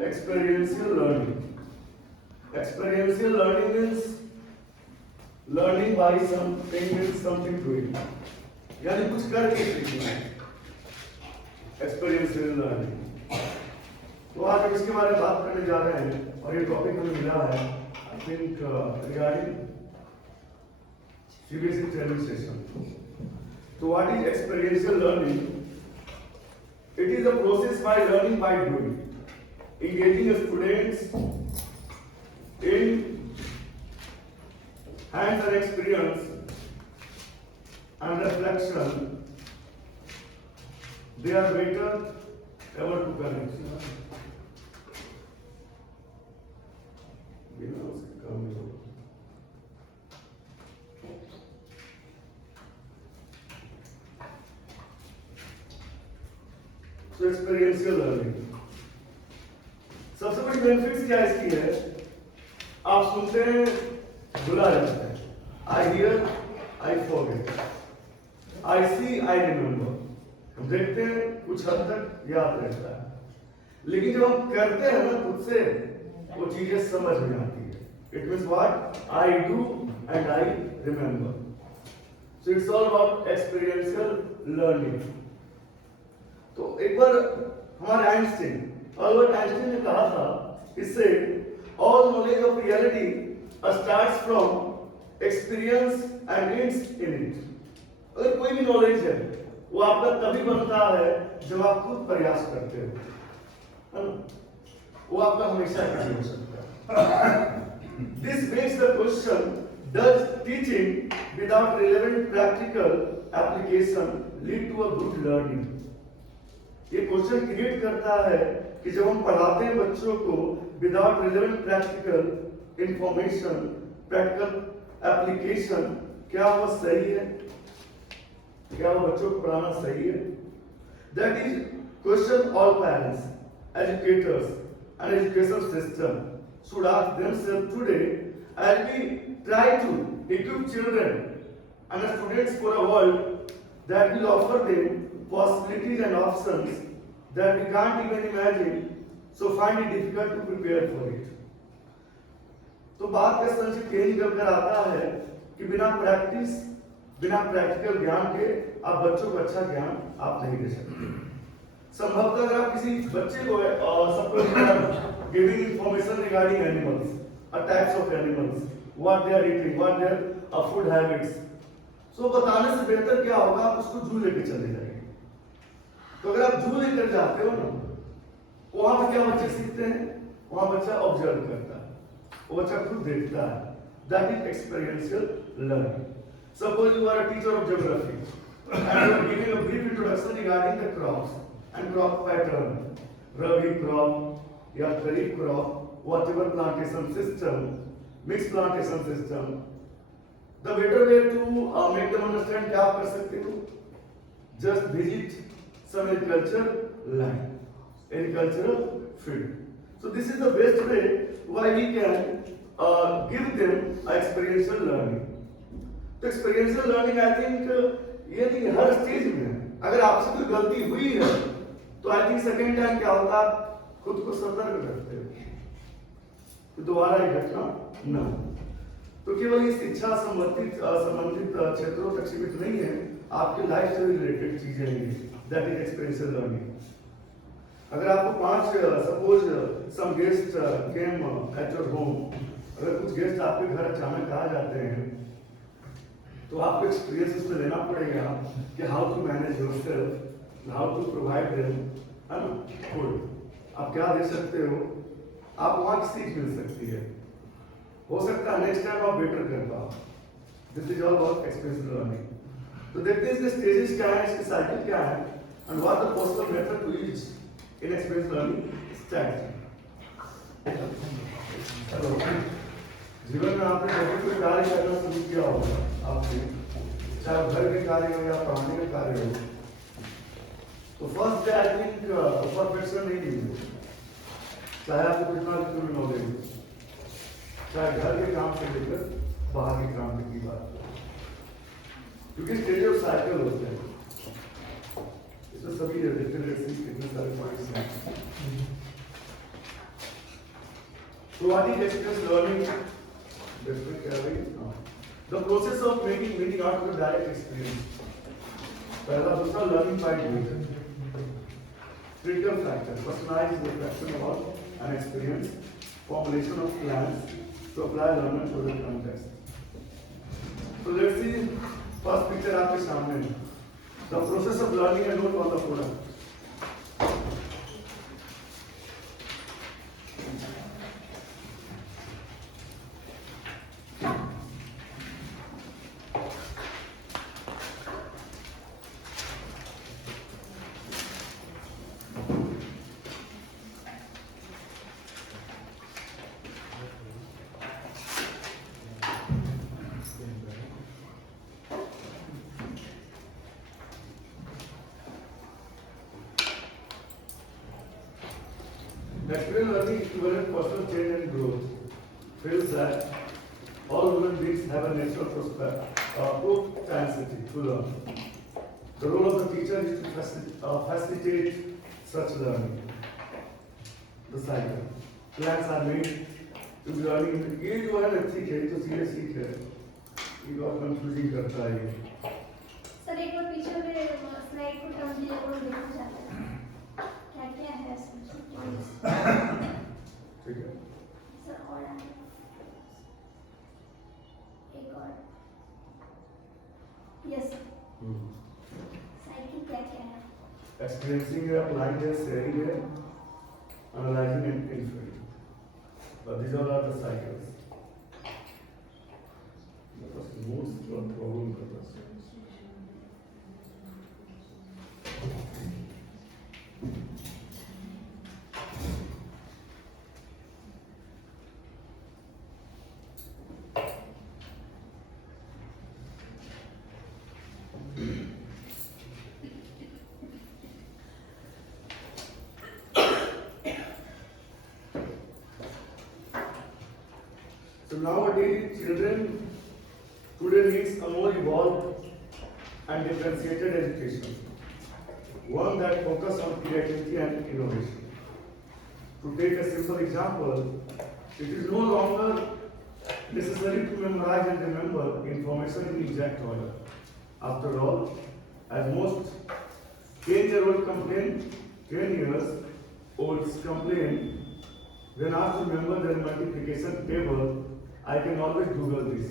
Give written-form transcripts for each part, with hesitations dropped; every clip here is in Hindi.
experiential learning. Experiential learning means learning by something means something doing. यानी कुछ करके सीखना है. Experiential learning. तो आज हम इसके बारे में बात करने जा रहे हैं और ये टॉपिक हमें मिला है I think regarding CBSE training session. So what is experiential learning? It is a process by learning by doing, engaging students in hands-on experience and reflection. They are better ever to connect. So experiential learning. सबसे बड़ी बेनिफिट्स क्या इसकी है? आप सुनते हैं, भुला जाते हैं. I hear, I forget. I see, I remember. हम देखते हैं, कुछ हद तक याद रहता है. लेकिन जब हम करते हैं ना खुद से, वो चीजें समझ में आती है. It means what? I do and I remember. So it's all about experiential learning. तो एक बार हमारे अल्बर्ट आइंस्टीन ने कहा था, इससे all knowledge of reality starts from experience and ends in it. अगर कोई भी नॉलेज है, वो आपका तभी बनता है जब आप खुद प्रयास करते हो, है ना? वो आपका हमेशा नहीं हो सकता. This makes the question: does teaching without relevant practical application lead to a good learning? ये क्वेश्चन क्रिएट करता है कि जब हम पढ़ाते हैं बच्चों को without relevant practical information, practical application, क्या वो सही है? क्या वो बच्चों को पढ़ाना सही है? That is question all parents, educators and education system should ask themselves today as we try to equip children and students for a world that will offer them possibilities and options that we can't even imagine, so find it difficult to prepare for it. तो बात का संक्षिप्त यही निकल कर आता है कि बिना प्रैक्टिकल ज्ञान के आप बच्चों को अच्छा ज्ञान आप नहीं दे सकते. संभवतः अगर आप किसी बच्चे को giving information regarding animals, types of animals, what they are eating, what their food habits, so बताने से बेहतर क्या होगा, आप उसको जू लेके चले जाएंगे. तो अगर आप जू लेकर जाते हो ना, वहां पर क्या बच्चे सीखते हैं? वहां बच्चा ऑब्जर्व करता है, वो बच्चा खुद देखता है. That is experiential learning. Suppose you are a teacher of geography and you are giving a brief introduction regarding the crops and crop pattern, rabi crop या खरीफ crop, whatever plantation system, mixed plantation system. The better way to make them understand, क्या आप कर सकते हो? Just visit some agricultural field. So this is the best way why we can give them experiential learning. तो experiential learning I think ये नहीं हर स्टेज में है. अगर आपसे कोई गलती हुई है तो I think सेकेंड टाइम क्या होता है, खुद को सतर्क करते हो तो दोबारा ये घटना न हो. तो केवल ये शिक्षा संबंधित क्षेत्रों तक सीमित नहीं है, आपके लाइफ से रिलेटेड चीजें हैं. That is experiential learning. अगर आपको 5 suppose some guest came at your home, अगर कुछ गेस्ट आपके घर अचानक आ जाते हैं तो आपको एक्सपीरियंस उसमें लेना पड़ेगा कि how to manage yourself, how to provide them food. आप क्या दे सकते हो, आप वहां की सीख मिल सकती है. हो सकता है नेक्स्ट टाइम आप बेटर कर पाओ. This is all about experience learning. तो देखते हैं इसके स्टेजेस क्या है, इसकी साइकिल क्या है, and what the possible method to use in experience learning strategy. Hello, जीवन में आपने कभी कोई कार्य करना शुरू किया होगा, आपने चाहे घर के कार्य हो या पढ़ाने के कार्य हो, तो first day I think perfection नहीं दी, चाहे आपको कितना भी नॉलेज हो, चाहे घर के काम से लेकर बाहर के काम की बात, क्योंकि स्टेज ऑफ साइकिल होते हैं. इसमें सभी कितने सारे पॉइंट्स हैं. So what is distance learning? The process of making out the direct experience. पहला दूसरा learning by doing. Critical factor: personalized reflection of an experience, formulation of plans to apply learning to the context. So let's see first picture आपके सामने है. The process of learning and note on the product. Natural learning equivalent personal change and growth feels that all human beings have a natural propensity to learn. The role of the teacher is to facilitate such learning. The cycle. Plans are made to be learning. ये जो है ना ठीक है, तो सीधे सीख है. ये बहुत कंफ्यूजिंग करता है ये. सर एक बार पीछे में स्लाइड को टर्न दिया और देखना चाहते हैं. क्या क्या है इसमें? ठीक है. सर और एक और. यस. साइकिल क्या क्या है? Experiencing है, applying है, sharing है, analyzing and inferring. But these all are the cycles. Because most problem करता है. So nowadays, children today needs a more evolved and differentiated education, one that focuses on creativity and innovation. To take a simple example, it is no longer necessary to memorize and remember information in exact order. After all, as most 10-year-old complain, 10 years olds complain, when asked to remember their multiplication table, I can always Google this.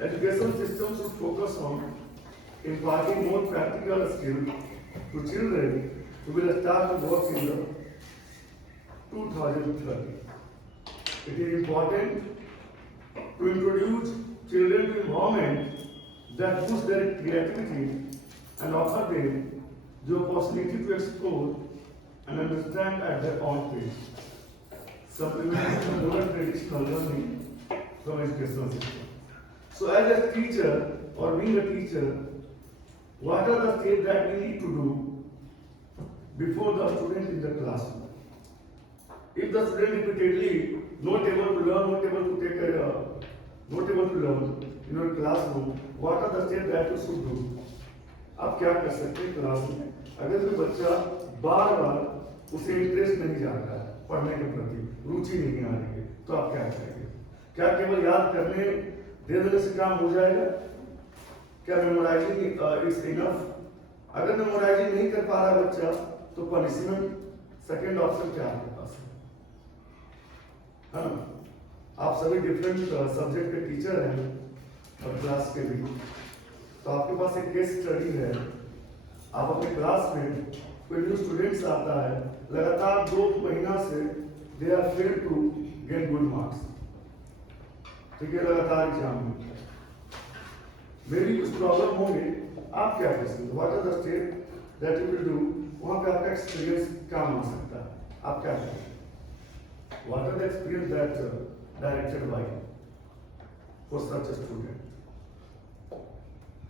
Education systems should focus on imparting more practical skills to children who will start to work in the 2030. It is important to introduce children to environment that boosts their creativity and offer them the opportunity to explore and understand at their own pace, supplementing the modern traditional learning from educational system. So as a teacher or being a teacher, what are the things that we need to do before the student in the classroom? If the student repeatedly not able to learn, not able to take not able to learn in your classroom, what are the steps that you should do? आप क्या कर सकते हैं क्लास में? अगर कोई बच्चा बार बार उसे इंटरेस्ट नहीं जाता है पढ़ने के प्रति, रुचि नहीं आ रही है, तो आप क्या करेंगे? क्या केवल याद करने दे देने से काम हो जाएगा? क्या मेमोराइजिंग इज इनफ? अगर मेमोराइजिंग नहीं कर पा रहा बच्चा, तो पनिशमेंट सेकेंड ऑप्शन क्या आपके पास है ना? आप सभी डिफरेंट सब्जेक्ट के टीचर हैं और क्लास के भी, तो आपके पास एक केस स्टडी है. आप अपने क्लास में कोई न्यू स्टूडेंट्स आता है, लगातार 2 महीना से they are fail to get good marks. ठीक है, लगातार एग्जाम में मेरी कुछ प्रॉब्लम होंगे, आप क्या कर सकते हो? What are the step that you will do? वहां पे आपका एक्सपीरियंस काम आ सकता है. आप क्या करेंगे? What are the experience that directed by for such a student?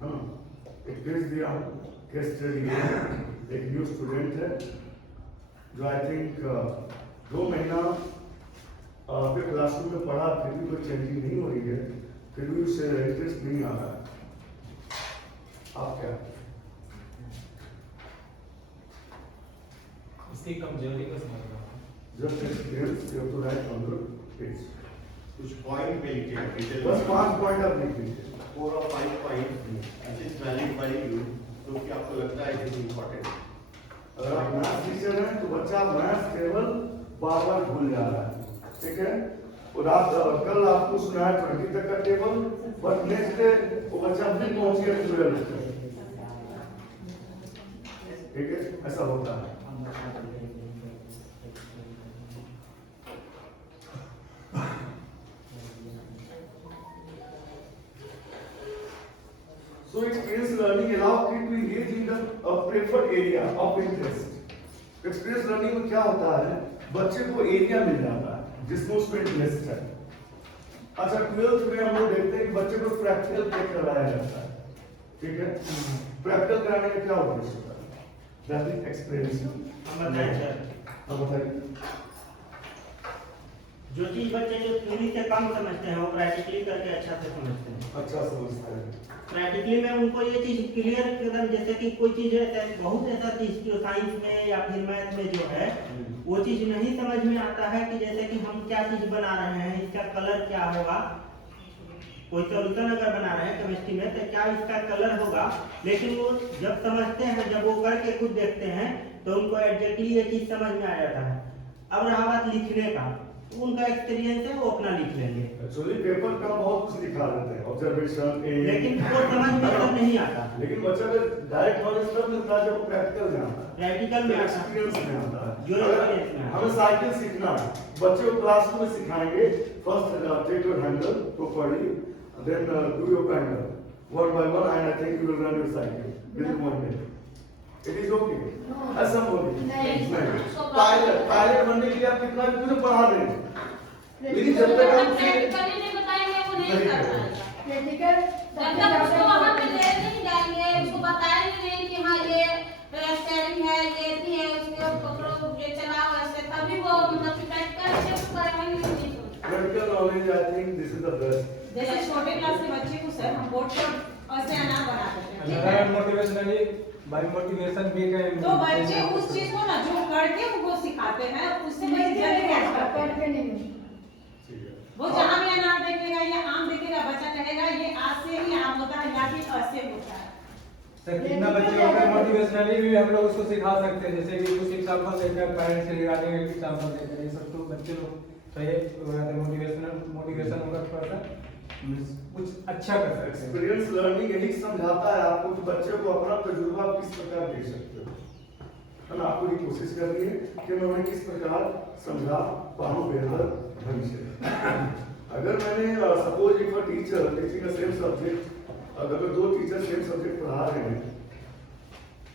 हाँ, एक केस दिया हूँ, केस स्टडी है. एक न्यू स्टूडेंट है जो आई थिंक 2 महीना फिर क्लासरूम में पढ़ा, फिर भी कोई चेंजिंग नहीं हो रही है, फिर भी उसे इंटरेस्ट नहीं आ रहा है. आप क्या? उसकी कमजोरी को समझना. Just experience, you have to write on the page. कुछ पॉइंट पे लिखे डिटेल बस 5 पॉइंट आप लिख लीजिए। 4 or 5 point which is valid by you, जो कि आपको लगता है इट इज इम्पोर्टेंट। अगर आप मैथ्स टीचर हैं तो बच्चा मैथ्स टेबल बार बार भूल जा रहा है, ठीक है। और आप कल आपको सुनाया 20 तक का टेबल, बट नेक्स्ट डे वो बच्चा फिर पहुंच गया 12 तक, ठीक है, ऐसा होता है। So experience learning allows you to engage in the preferred area of interest. Experience learning में क्या होता है, बच्चे को एरिया मिल जाता है जिसमें उसमें इंटरेस्ट है। अच्छा 12th में हम लोग देखते हैं कि बच्चे को प्रैक्टिकल क्या कराया जाता है, ठीक है। प्रैक्टिकल कराने का क्या उद्देश्य होता है? That is experience. हम बताएं सर, अब बताइए। जो चीज बच्चे जो थ्योरी से कम समझते हैं वो प्रैक्टिकली करके अच्छा से समझते हैं। अच्छा समझते हैं। प्रैक्टिकली में उनको ये चीज क्लियर एकदम, जैसे कि कोई चीज है बहुत ऐसा चीज जो साइंस में या फिर मैथ में जो है वो चीज नहीं समझ में आता है कि जैसे कि हम क्या चीज बना रहे हैं, इसका कलर क्या होगा। कोई सॉल्यूशन अगर बना रहे हैं केमिस्ट्री में तो क्या इसका कलर होगा, लेकिन वो जब समझते हैं, जब वो करके खुद देखते हैं तो उनको एग्जैक्टली ये चीज समझ में आ जाता है। अब रहा बात लिखने का, तो उनका एक्सपीरियंस है वो अपना लिख लेंगे। एक्चुअली पेपर का बहुत कुछ लिखा देते हैं, ऑब्जर्वेशन लेकिन वो समझ में तब नहीं आता। लेकिन बच्चा को डायरेक्ट नॉलेज तब मिलता है जब वो प्रैक्टिकल जानता है, प्रैक्टिकल में आता है। एक्सपीरियंस में आता है। जो एक्सपीरियंस में आता है। हमें साइकिल सीखना है, बच्चे को क्लासरूम में सिखाएंगे, first take your handle properly, then do your paddle one by one and I think you will run your cycle within 1 day. It is okay, ऐसा बोलिए नहीं। पायलट बनने के लिए आप कितना भी मुझे पढ़ा देंगे, लेकिन जब तक आप प्रैक्टिकली नहीं बताएंगे वो नहीं कर पाएगा। प्रैक्टिकल जब तक उसको वहां पे ले नहीं जाएंगे, उसको बताएंगे नहीं कि हाँ ये स्टेयरिंग है, ये थी है, उसको पकड़ो, ये चलाओ, ऐसे तभी वो मतलब प्रैक्टिकल से उसको कराएंगे नहीं। Practical knowledge I think this is the best. जैसे छोटे क्लास के बच्चे को सर हम बोर्ड पर ऐसे अनार बना देते हैं, ठीक है? मोटिवेशनली बाय मोटिवेशन भी कहें तो बच्चे उस चीज को ना जो करके उनको सिखाते हैं उससे बच्चे जल्दी कैच करते हैं। पे नहीं वो जहाँ भी अनार देखेगा या आम देखेगा, बच्चा कहेगा ये आज से ही आम होता है या फिर ऐसे होता है। सर कितना बच्चे को अगर मोटिवेशनली भी हम लोग उसको सिखा सकते हैं, जैसे कि कुछ एग्जांपल देकर पेरेंट्स से रिगार्डिंग एक एग्जांपल देकर, ये सब तो बच्चे लोग सही मोटिवेशन होगा थोड़ा सा कुछ अच्छा कर सकते हैं। एक्सपीरियंस लर्निंग यही समझाता है आपको कि बच्चे को अपना तजुर्बा किस प्रकार दे सकते हो, है ना। आपको ये कोशिश करनी है कि मैं उन्हें किस प्रकार समझा पाऊँ बेहतर भविष्य। अगर मैंने suppose if a teacher teaching a same subject, अगर 2 टीचर सेम सब्जेक्ट पढ़ा रहे हैं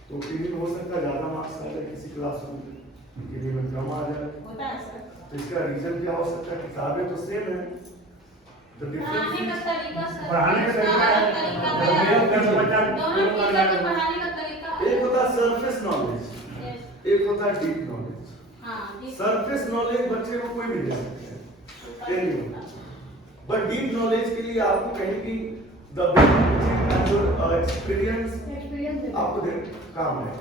तो किसी हो सकता है ज्यादा मार्क्स आ जाए किसी क्लासरूम में, किसी में कम आ जाए। होता है सर। तो इसका रीजन क्या हो सकता है? किताबें तो सेम है, तो पढ़ाने का डिफरेंस तरीका सर, पढ़ाने का तरीका दोनों टीचर के पढ़ाने का तरीका एक होता है सरफेस नॉलेज, एक होता है डीप नॉलेज। हाँ ठीक। सरफेस नॉलेज बच्चे को कोई भी दे सकते हैं, बट डीप नॉलेज के लिए आपको कहीं भी द एक्सपीरियंस एक्सपीरियंस आपको दे काम है,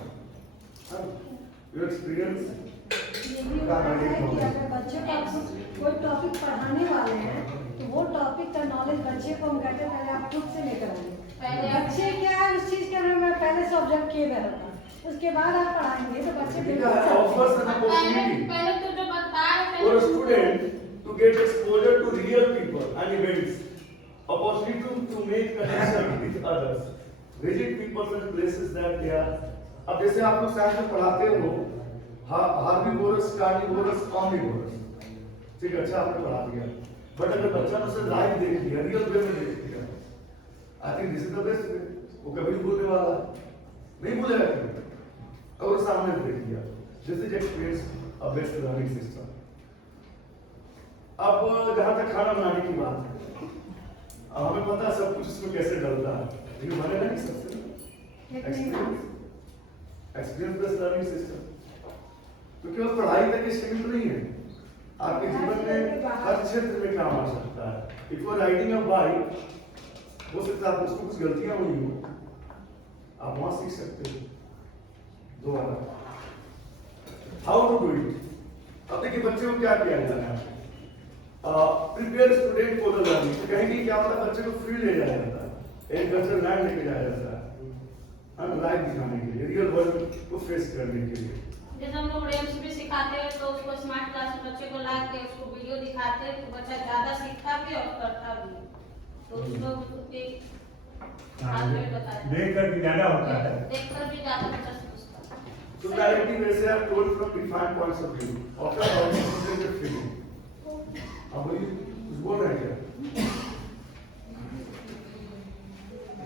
योर एक्सपीरियंस ये भी होता है कि अगर बच्चे को आप कोई टॉपिक पढ़ाने वाले हैं तो वो टॉपिक का नॉलेज बच्चे को हम कहते हैं पहले आप खुद से लेकर आइए। पहले आप- बच्चे क्या है उस चीज के बारे में पहले से ऑब्जर्व किए हुए रहता है, उसके बाद आप पढ़ाएंगे तो बच्चे बिल्कुल समझेंगे। ऑफर्स एन पहले अपॉर्चुनिटी पहले तो जो बताया for a student to get exposure to real people and events, opportunity to make connection with others, visit people and places that they are. अब जैसे आप लोग साइंस में पढ़ाते हो हार्बिवोरस, कार्निवोरस, ऑमनिवोरस, ठीक है, अच्छा आपने पढ़ा दिया, बट अगर बच्चा ने उसे लाइव देख लिया, रियल वे में देख लिया, I think this is the best वे। वो कभी भूलने वाला नहीं भूलेगा कभी, और सामने देख लिया, this is experience a best learning system. अब जहाँ तक खाना बनाने की बात है, अब हमें पता है सब कुछ इसमें कैसे डलता है, लेकिन बने नहीं सबसे एक्सपीरियंस बेस्ड लर्निंग सिस्टम। तो केवल पढ़ाई तक ही सीमित नहीं है, आपके जीवन में हर क्षेत्र में काम आ सकता है। If you are riding a bike, हो सकता है आपको कुछ गलतियां हुई हो, आप वहां सीख सकते हो दोबारा हाउ टू डू इट। अब देखिए बच्चे को क्या किया जाता है, prepare student for the learning. तो कहेंगे क्या होता है, बच्चे को फील्ड ले जाया जाता है, एक घर से लैंड लेके जाया जाता है लाइव दिखाने के लिए, रियल वर्ल्ड को फेस करने के लिए। जैसे हम लोग रेम्स भी सिखाते हैं तो उसको स्मार्ट क्लास में बच्चे को ला के उसको वीडियो दिखाते हैं तो बच्चा ज्यादा सीखता भी और करता भी। तो उसको एक हाथ में बताया देखकर भी ज्यादा होता है। देखकर भी ज्यादा बच्चा सीखता है। So directly they say are told from defined points of view. Often oriented feeling. अब ये कुछ बोल रहे हैं क्या?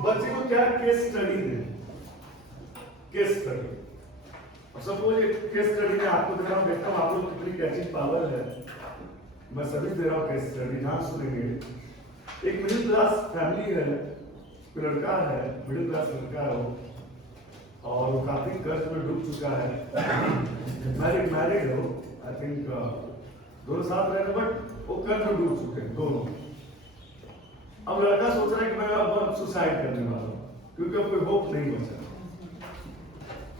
बच्चे को क्या केस स्टडी दें? Case study. अब सपोज एक केस स्टडी में आपको दे रहा हूँ, देखता हूँ आप लोग कितनी कैचिंग पावर है। मैं सभी दे रहा हूँ केस स्टडी, ध्यान सुनेंगे। एक मिडिल क्लास फैमिली है, कोई लड़का है, मिडिल क्लास लड़का है वो, और वो काफी कर्ज में डूब चुका है। मैरिड हो, आई थिंक दोनों साथ रह रहे, बट वो कर्ज में डूब चुके हैं दोनों। अब लड़का सोच रहा है कि मैं अब सुसाइड करने वाला हूँ, क्योंकि अब कोई होप नहीं बचा।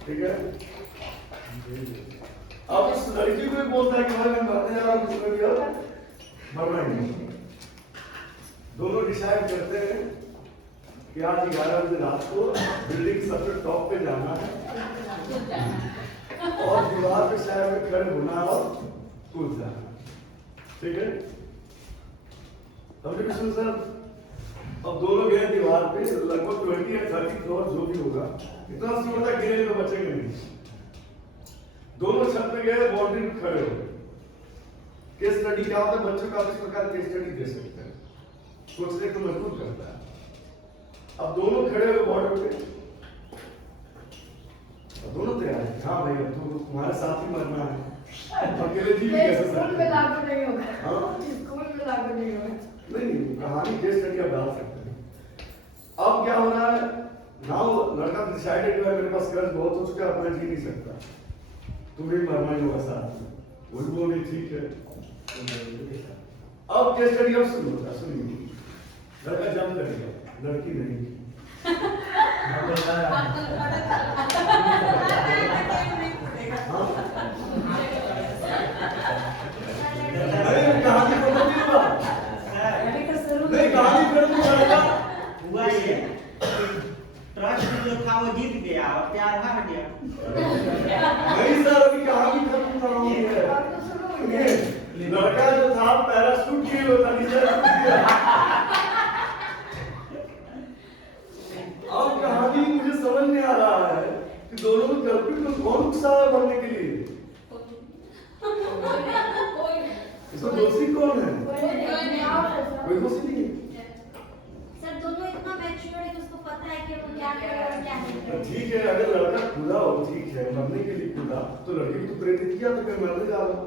ठीक है, अब उस लड़की को भी बोलता है कि भाई मैं मरने जा रहा हूँ, किसमें भी अब मरना ही नहीं। दोनों डिसाइड करते हैं कि आज 11 बजे रात को बिल्डिंग सबसे टॉप पे जाना है और दीवार पे शायद में खड़े होना और कूद जाना। ठीक है, अब सर अब दोनों गए दीवार पे, लगभग 20 या 30 फ्लोर जो भी होगा, इतना सी होता गिरने में बचेंगे नहीं। दोनों छत पे गए, बाउंड्री में खड़े हो गए। केस स्टडी क्या होता है, बच्चों का इस प्रकार केस स्टडी दे सकते हैं, सोचने को मजबूर करता है। अब दोनों खड़े हुए बॉर्डर पे, दोनों तैयार है, हाँ भाई अब तो तुम्हारे साथ ही मरना है, अकेले जी भी कैसे स्कूल में लागू नहीं होगा। हाँ? स्कूल में लागू नहीं होगा। नहीं, कहानी केस स्टडी आप डाल सकते हैं। अब क्या हो रहा है, नाउ लड़का डिसाइडेड है मेरे पास कर्ज बहुत हो चुका है, अब मैं जी नहीं सकता, तुम्हें मरना ही होगा साथ में। वही बोले ठीक है। अब केस स्टडी अब शुरू होता है, सुनिए। लड़का जंप कर गया, लड़की नहीं। अरे कहानी को नहीं हुआ, नहीं कहानी कर दूंगा। हुआ ये ट्रस्ट जो था वो जीत गया और प्यार हार गया। नहीं सर, अभी कहानी खत्म कर रहा हूँ। लड़का जो था पैराशूट किए होता नीचे कूद गया। अब कहानी मुझे समझ में आ रहा है कि दोनों में कल्पित में कौन सा है बनने के लिए, इसमें दोषी कौन है? कोई दोषी नहीं है। सर दोनों इतना मैच्योर है कि उसको पता है कि वो क्या करेगा और क्या नहीं करेगा। ठीक है, अगर लड़का खुदा हो, ठीक है, मरने के लिए खुदा, तो लड़के को तो प्रेरित किया तो फिर मरने जा रहा।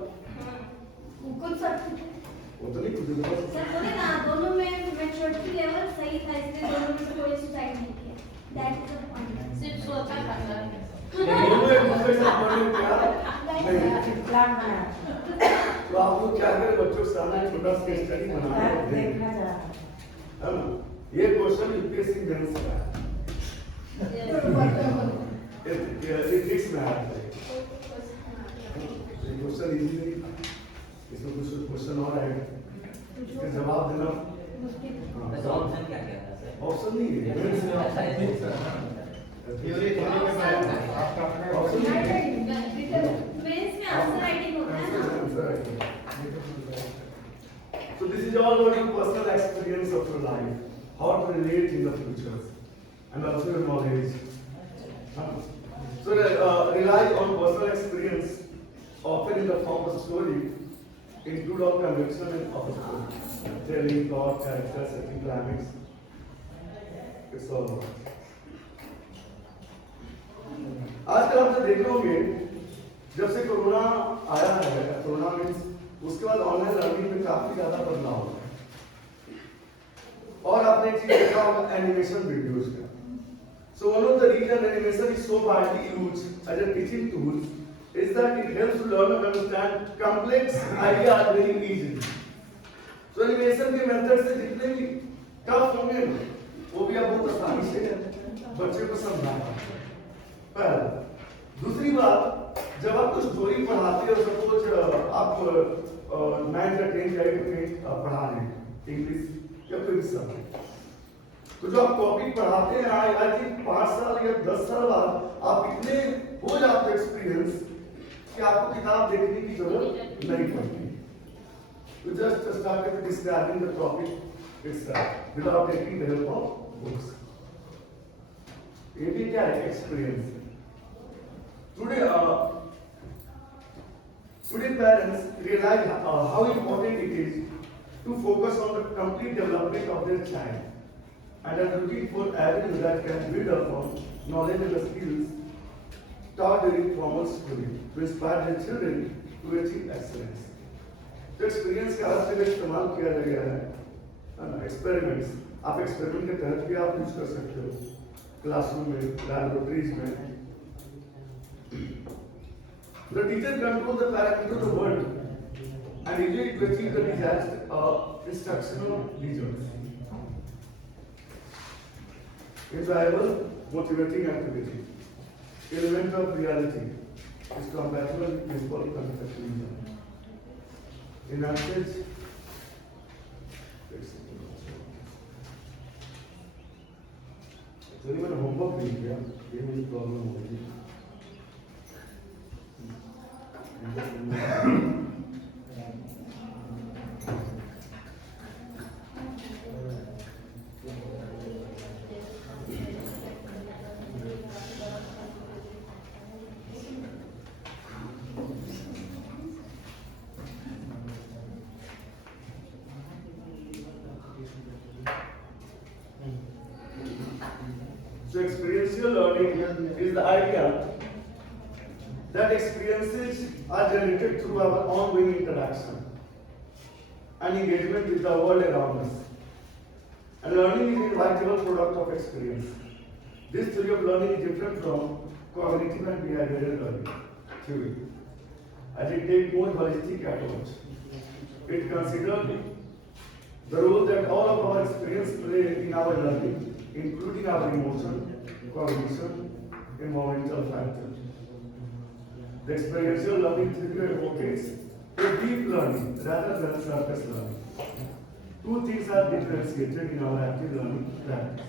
कुछ सकते थे। वो तो नहीं खुद सर बोले ना दोनों में मैच्योरिटी लेवल सही था, इसलिए दोनों में से कोई सुसाइड नहीं किया। That is the point. सिर्फ सोचा था सर। दोनों एक दूसरे के साथ मरने को तैयार प्लान बनाया। तो आप लोग क्या करें, बच्चों के सामने छोटा सा केस स्टडी बना के दें, देखना चाह है ना? ये क्वेश्चन यूपीएससी मेंस का है, एथिक्स में आता है। ये क्वेश्चन इजी नहीं, इसमें कुछ क्वेश्चन और आएगा, इसके जवाब देना ऑप्शन क्या क्या था सर? ऑप्शन नहीं है, मेंस में अच्छा, ethics थ्योरी में ऑप्शन नहीं है। मेंस में आंसर राइटिंग होता है ना। So this is all about your personal experience of your life, how to relate in the future, and also your knowledge. So rely on personal experience, often in the form of story, include all conviction and of story, telling, plot, character, setting, climax. It's all about. आजकल आप देख रहे होंगे, जब से कोरोना आया है, कोरोना मीन्स उसके बाद ऑनलाइन लर्निंग में काफी ज्यादा बदलाव हुआ है। और आपने एक चीज देखा होगा, एनिमेशन वीडियोस का। So one of the reason animation is so widely used as a teaching tool is that it helps to learn and understand complex ideas very easily. So animation के मेथड से जितने भी टफ होंगे वो भी आप बहुत आसानी से बच्चे को समझा पाते हैं। पहला, दूसरी बात, जब आप कुछ स्टोरी पढ़ाते हो, सपोज आप आप 9th या 10th या 8th पढ़ा रहे हैं इंग्लिश या कोई भी सब्जेक्ट, तो जो आप टॉपिक पढ़ाते हैं आई थिंक 5 साल या 10 साल बाद आप इतने हो जाते एक्सपीरियंस कि आपको किताब देखने की जरूरत नहीं पड़ती। तो just start describing the topic itself without taking the help of books. ये भी क्या है experience. Today parents realize how important it is to focus on the complete development of their child and are looking for avenues that can build upon knowledge and skills taught during formal schooling to inspire their children to achieve excellence. तो एक्सपीरियंस का हर जगह इस्तेमाल किया गया है। एक्सपेरिमेंट्स, आप एक्सपेरिमेंट के तहत भी आप यूज कर सकते हो क्लासरूम में, लैबोरेटरीज में। The teacher controls the parameters of the world and usually to achieve the desired instructional results. Enjoyable, motivating activity. Element of reality is compatible with principle conceptualism. In message, चलिए मैंने होमवर्क नहीं किया, ये मुझे प्रॉब्लम हो गई। So experiential learning is the idea that experiences are generated through our ongoing interaction and engagement with the world around us. And learning is an inevitable product of experience. This theory of learning is different from cognitive and behavioral learning theory, as it takes more holistic approach. It considers the role that all of our experience play in our learning, including our emotion, cognition, environmental factors. The experiential learning theory advocates a deep learning rather than surface learning. Two things are differentiated in our active learning practice.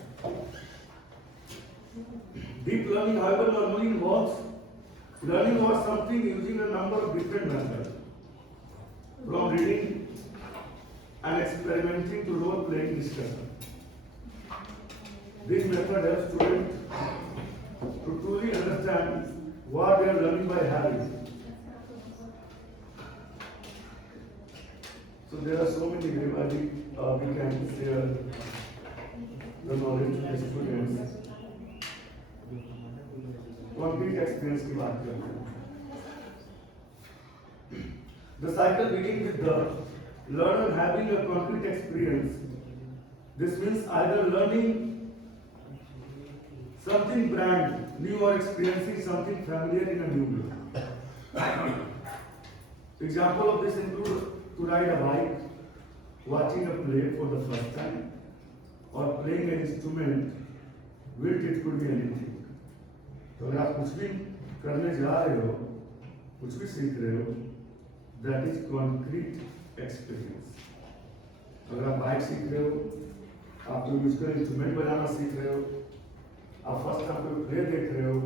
Deep learning, however, normally involves learning about something using a number of different methods, from reading and experimenting to role-playing discussion. This method helps students to truly understand what they are learning by habit. So there are so many ways we can share the knowledge to the students. Concrete experience की बात करते हैं. The cycle begins with the learner having a concrete experience. This means either learning something brand new or experiencing something familiar in a new way. Example of this include to ride a bike, watching a play for the first time, or playing an instrument, which it could be anything. तो अगर आप कुछ भी करने जा रहे हो, कुछ भी सीख रहे हो, that is concrete experience. अगर आप बाइक सीख रहे हो, आप कोई म्यूजिकल इंस्ट्रूमेंट बजाना सीख रहे हो, आप फर्स्ट टाइम कोई प्ले देख रहे हो,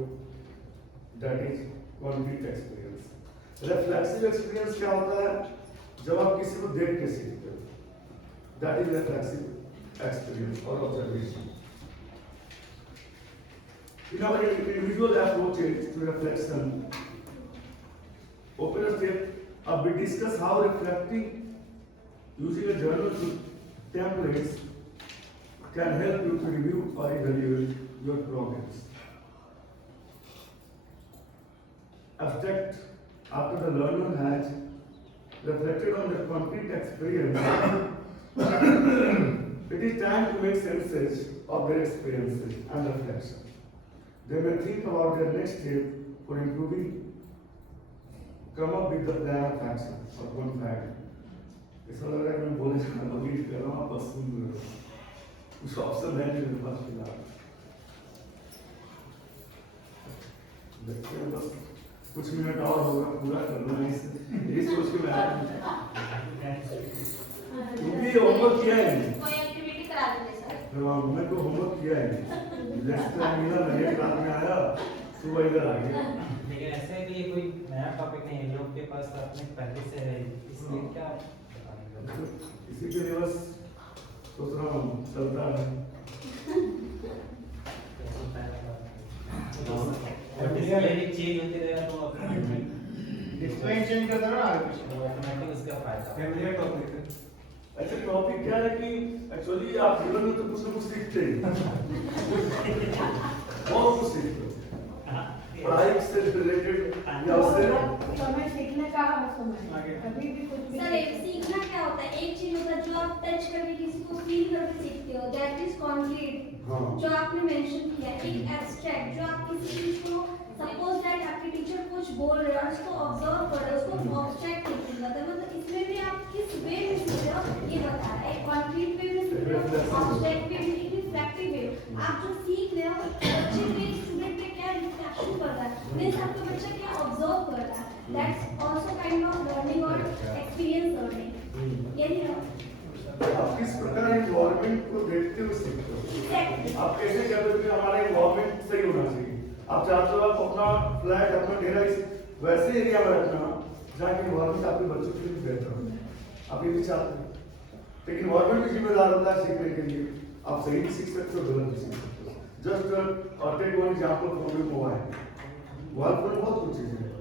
that is concrete experience. Reflexive experience क्या होता है? जब आप किसी को देख के सीखते हो, that is reflexive experience or observation. In our individual approaches to reflection, open a step, we discuss how reflecting using a journal templates can help you to review or evaluate your progress. Abstract, after the learner has reflected on the concrete experience, it is time to make sense of their experiences and reflection. They may think about their next step for improving, come up with the plan of action or one fact. ऐसा लग रहा है कि मैं बोले जाना बगीच कर रहा हूँ, आप बस सुन रहे हो। कुछ ऑप्शन है मेरे पास फिलहाल। देखते हैं बस कुछ मिनट और होगा पूरा कर लो इस सोच के क्योंकि होमवर्क किया है नहीं। कोई एक्टिविटी करा देंगे सर। तो हमने तो होमवर्क किया है नेक्स्ट टाइम मिला नए क्लास में आया सुबह इधर आ गया। लेकिन ऐसे भी कोई नया टॉपिक नहीं है, लोग के पास अपने पहले से है, इसलिए क्या इसी के लिए बस सोच रहा हूँ चलता है। एक चीज होती रहेगा तो एक्सप्लेन चेंज करता है ना आगे पीछे। ऑटोमेटिक उसका फायदा फैमिली टॉपिक है। अच्छा टॉपिक क्या है कि एक्चुअली आप जीवन में तो कुछ ना कुछ सीखते हैं बहुत कुछ सीखते हो पढ़ाई से रिलेटेड या उससे समय सीखने का समय कभी भी कुछ भी सर सीखना क्या होता है, एक चीज होता है जो आप टच करके किसी को फील करके सीखते हो, दैट इज कॉन्क्रीट हाँ। जो आपने मेंशन किया। एक एब्स्ट्रैक्ट जो आप किसी चीज को सपोज दैट आपके टीचर कुछ बोल रहे हैं और उसको ऑब्जर्व कर रहे हो, उसको ऑब्स्ट्रैक्ट टीचिंग करते हैं। मतलब इसमें भी आप किस वे में सीख रहे हो ये बता रहा है, कॉन्क्रीट वे में सीख रहे हो, ऑब्स्ट्रैक्ट वे में, रिफ्लेक्टिव वे। आप जो सीख रहे हो बच्चे पे स्टूडेंट पे क्या रिफ्लेक्शन पड़ रहा है, मींस आपका बच्चा क्या ऑब्जर्व कर रहा है, that's also kind of learning और एक्सपीरियंस लर्निंग। यही है आप किस प्रकार एनवायरनमेंट को देखते हुए सीखते हो। एग्जैक्टली। आप कैसे कहते हो कि हमारा एनवायरनमेंट सही होना चाहिए। आप चाहते हो आप अपना फ्लैट अपना डेरा इस वैसे एरिया में रखना जहाँ की एनवायरनमेंट आपके बच्चों के लिए बेहतर हो। आप ये भी चाहते हो, लेकिन एनवायरनमेंट भी जिम्मेदार होता है सीखने के लिए। आप सही भी सीख सकते हो, गलत भी सीख सकते हो। Just take one example from your mobile. Mobile पर बहुत कुछ चीजें हैं।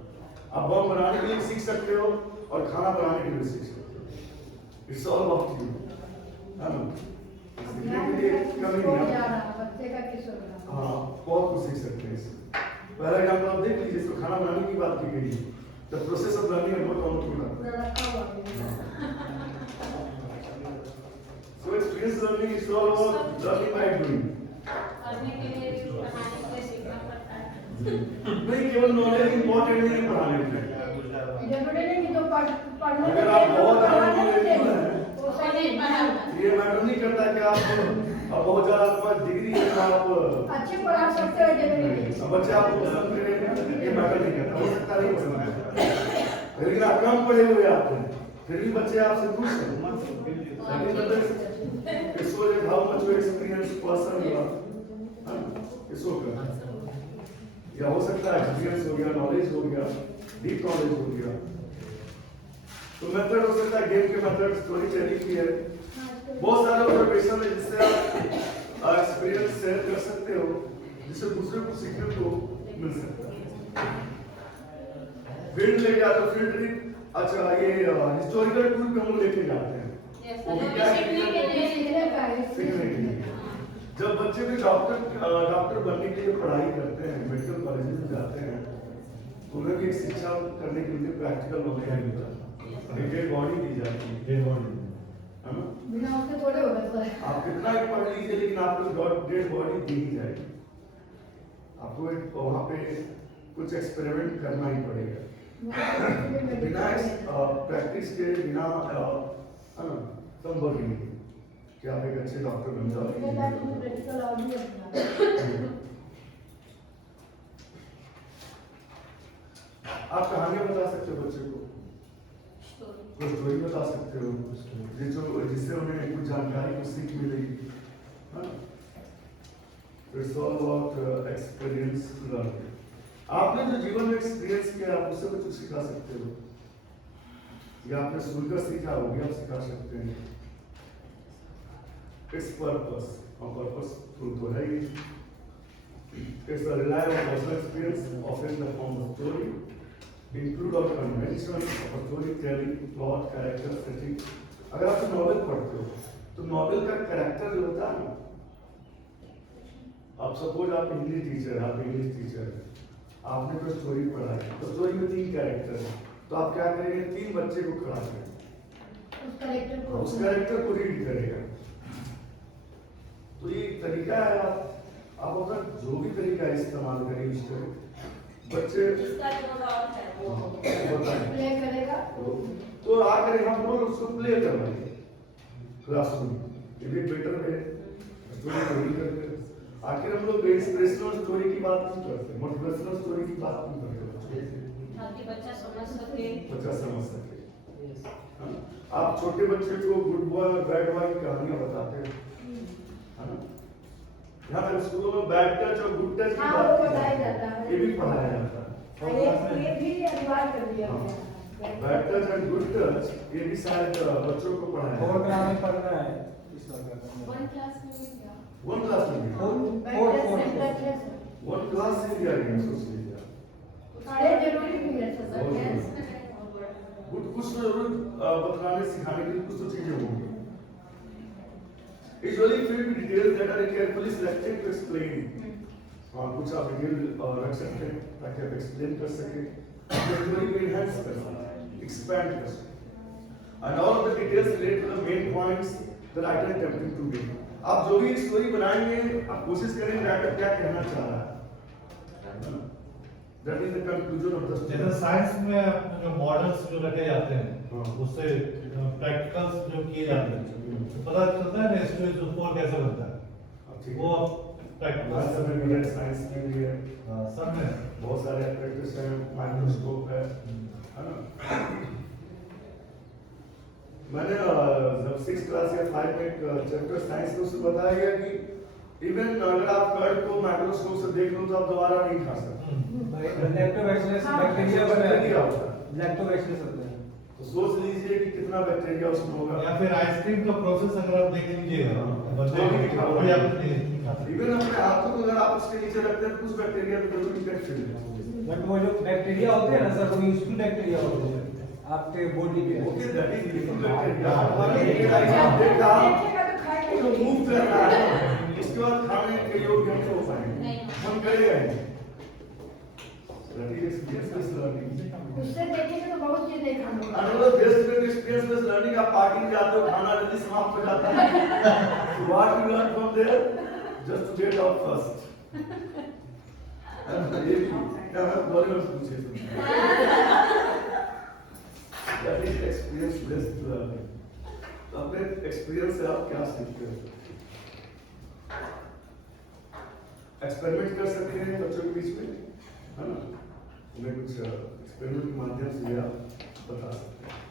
आप बम बनाने के लिए सीख सकते हो और खाना बनाने के लिए सीख सकते हो। इट्स ऑल अबाउट यू, है ना? सीखने के लिए कमी नहीं है। बच्चे का किस हो रहा हाँ, बहुत कुछ सीख सकते हैं इससे। पहला एग्जाम्पल आप देख लीजिए, इसको खाना बनाने की बात की गई है। The process of learning and what all to रखा हुआ है। So experience learning is all about learning by doing. पढ़ने के लिए पढ़ाने के लिए सीखना पड़ता है। नहीं केवल नॉलेज इंपॉर्टेंट नहीं है पढ़ाने में। जरूरी नहीं कि जो पढ़ने अगर आप बहुत ज्यादा नॉलेज है वो सब नहीं पढ़ा ये मैटर नहीं करता कि आप बहुत ज्यादा आपके पास डिग्री है तो आप अच्छे पढ़ा सकते हो, जरूरी नहीं। अब बच्चे आपको पसंद करेंगे, ये मैटर नहीं करता। हो सकता नहीं पसंद करे, लेकिन आप कम पढ़े हुए आते हैं फिर भी बच्चे आपसे खुश हैं। इसको how much you experience person you are, इसको या हो सकता है एक्सपीरियंस हो गया, नॉलेज हो गया, डीप नॉलेज हो गया। तो मेथड हो सकता है गेम के मेथड, स्टोरी टेलिंग की है, बहुत सारे ऑब्जर्वेशन है जिससे आप एक्सपीरियंस शेयर कर सकते हो, जिससे दूसरे को सीखने को मिल सकता है। फील्ड लेके आते हो, फील्ड ट्रिप। अच्छा ये हिस्टोरिकल टूर पे हम लेके जाते हैं, वो भी क्या है? सीखने के लिए सीखने के लिए। जब बच्चे भी डॉक्टर बनने के लिए पढ़ाई करते हैं, मेडिकल कॉलेज में जाते हैं, तो उन्हें भी एक शिक्षा करने के लिए प्रैक्टिकल नॉलेज मिलता है। डेड बॉडी दी जाती है, डेड बॉडी, है ना? बिना उसके थोड़े हो गए आप कितना भी पढ़ लीजिए लेकिन आपको डेड बॉडी दी ही जाएगी। आपको एक वहाँ पे कुछ एक्सपेरिमेंट करना ही पड़ेगा। बिना प्रैक्टिस के, बिना है ना, संभव ही नहीं कि आप एक अच्छे डॉक्टर बन जाओ। प्रैक्टिकल और भी अपना आप कहानियां बता सकते हो बच्चे को, कोई स्टोरी बता सकते हो जिससे उन्हें कुछ जानकारी कुछ सीख मिलेगी। It's all about experience learning. आपने जो जीवन में एक्सपीरियंस किया आप उससे कुछ सिखा सकते हो, या आपने सुनकर सीखा वो भी आप सिखा सकते हैं। इट्स पर्पस, और पर्पसफुल तो है ही। It's a rely on personal experience of in the form of story, include of convention of storytelling, plot, character setting। अगर आप नॉवेल पढ़ते हो तो नॉवेल का कैरेक्टर जो होता है ना, आप सपोज आप इंग्लिश टीचर है, आप इंग्लिश टीचर है, आपने कोई स्टोरी पढ़ा है, तो स्टोरी में 3 कैरेक्टर है, तो आप क्या करेंगे, 3 बच्चे को खड़ा करेंगे, उस कैरेक्टर को रीड करेगा। तो ये तरीका है, आप अपना जो भी तरीका है इस्तेमाल करें, यूज करें। बच्चे इसका जो रोल है वो प्ले करेगा तो आकर हम रोल उसको प्ले करवाएंगे क्लासरूम। ये भी बेटर है स्टोरी रीड करके। आखिर हम लोग इंस्पिरेशनल स्टोरी की बात नहीं करते, मोटिवेशनल स्टोरी की बात नहीं करते, ताकि बच्चा समझ सके। बच्चा समझ सके। हाँ? आप छोटे बच्चे को गुड बॉय और बैड बॉय की कहानियां बताते हैं, है ना? यहाँ तक स्कूलों में बैड टच और गुड टच की हाँ, बात वो की बताया जाती जाता है, है। ये भी पढ़ाया जाता है। ये भी अनिवार्य कर दिया गया है। Bad touch and good touch ये भी शायद बच्चों को पढ़ाया फोर्थ जाता क्लास में पढ़ रहा है इस वक्त का। वन क्लास में भी क्या? है। वन क्लास में भी वन क्लास से भी आ गया सोच लीजिए आप। ये जरूरी भी है सर। कुछ तो जरूर बतलाने सिखाने के लिए कुछ तो चीजें होंगी। Usually filled with details that are carefully selected to explain. कुछ आप डिटेल रख सकते हैं ताकि आप एक्सप्लेन कर सकें, स्टोरी को एनहांस कर सकें, एक्सपैंड कर सकें। And all of the details relate to the main points the writer is attempting to give. आप जो भी स्टोरी बनाएंगे, आप कोशिश करेंगे राइटर क्या कहना चाह रहा है। That is the conclusion of the जैसे story. साइंस में अपने जो मॉडल्स जो रखे जाते हैं हाँ। उससे प्रैक्टिकल्स जो किए जाते हैं तो पता चलता है ना स्टोरेज ऊपर कैसे बनता है ठीक वो है। प्रैक्टिकल हमारे समय में है, साइंस में भी है, सब में बहुत सारे एप्रेटस हैं, माइक्रोस्कोप है ना? मैंने जब 6 क्लास या 5 में एक चैप्टर साइंस में उसमें बताया गया कि इवन अगर आप कर्ड को माइक्रोस्कोप से देख लो तो आप दोबारा नहीं खा सकते। लैक्टोबैसिलस बैक्टीरिया बैक्टीरिया होता है। लैक्टोबैसिलस होता है। तो सोच लीजिए कि कितना बैक्टीरिया उसमें होगा। या फिर आइसक्रीम का प्रोसेस अगर आप देख लीजिएगा वो भी खा वो भी आप नहीं खा सकते। इवन अपने हाथों को अगर आप उसके नीचे रखते हैं कुछ बैक्टीरिया तो जरूर इन्फेक्शन है। बट वो जो बैक्टीरिया होते हैं ना सर, वो यूजफुल बैक्टीरिया होते हैं आपके बॉडी पे। Okay that is useful bacteria. हमारे ये देखा वो जो मूव कर रहा है इसके बाद खाने के योग्य हम हो पाएंगे, हम करेगा ही। That is experience based learning. उससे देखेंगे तो बहुत चीज देखा होगा। Another best way to experience based learning, आप पार्टी में जाते हो, खाना जल्दी समाप्त हो जाता है। What you learn from there just to get out first. ये भी क्या मैं बॉलीवुड पूछे तुम। That is experience based learning. तो अपने एक्सपीरियंस से आप क्या सीखते हो? एक्सपेरिमेंट कर सकते हैं बच्चों के बीच में, है ना? उन्हें कुछ एक्सपेरिमेंट के माध्यम से आप बता सकते हैं।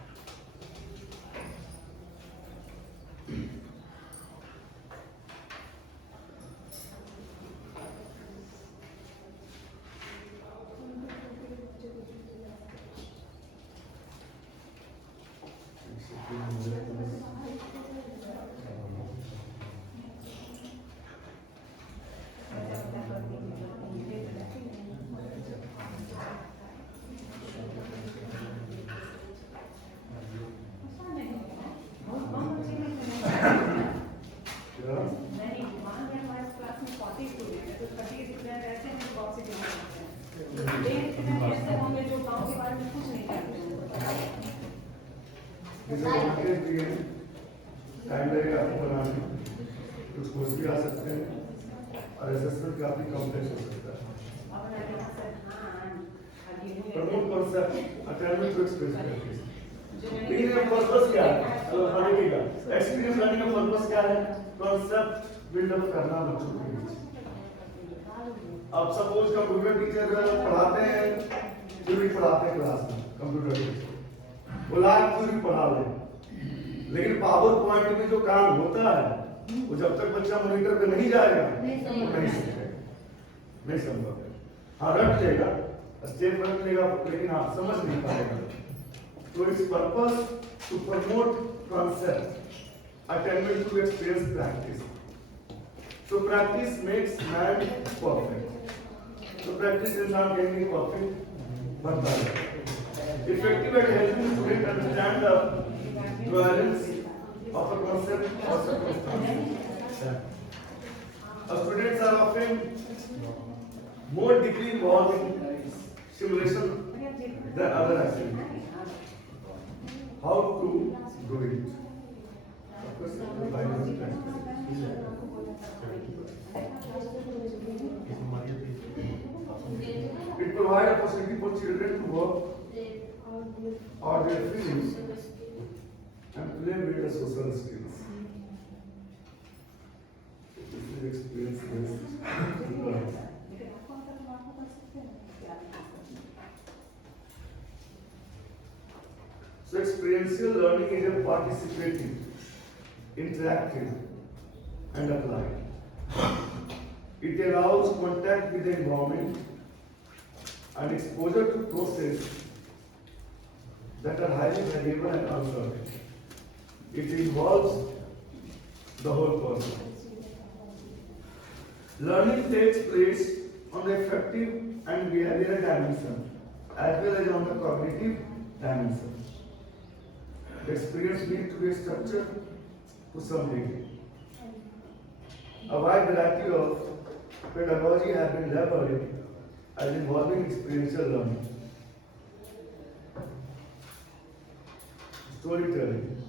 टाइम लगेगा आपको बनाने में, कुछ कोर्स भी आ सकते हैं और असेसमेंट काफी कॉम्प्लेक्स हो सकता है। Promote concept attainment to experience. लेकिन पर्पस क्या है? एक्सपीरियंस लर्निंग का पर्पस क्या है? कॉन्सेप्ट बिल्डअप करना बच्चों के बीच। अब सपोज कंप्यूटर टीचर पढ़ाते हैं, थ्योरी पढ़ाते हैं क्लास में, कंप्यूटर टीचर बुला थ्योरी पढ़ा ले, लेकिन पावर पॉइंट में जो काम होता है वो जब तक बच्चा मॉनिटर पे नहीं जाएगा वो नहीं सीखेगा, नहीं संभव है। हाँ रट लेगा, स्टेप रट लेगा, लेकिन आप समझ नहीं पाएगा। तो it's purpose to promote concept attainment to experience practice. So practice makes man perfect. So practice इंसान के लिए परफेक्ट बनता है। Effective at helping student understand the duality of a concept or circumstance. Students are often more deeply involved in simulation than other activities. How to do it? Of course, by practice. It provides a possibility for children to work on their feelings and play with the social skills. This is experience-based learning. So experiential learning is a participative, interactive, and applied. It allows contact with the environment and exposure to processes that are highly variable and uncertain. It involves the whole person. Learning takes place on the affective and behavioral dimension as well as on the cognitive dimension. The experience needs to be structured to some degree. A wide variety of pedagogy has been developed as involving experiential learning. Storytelling,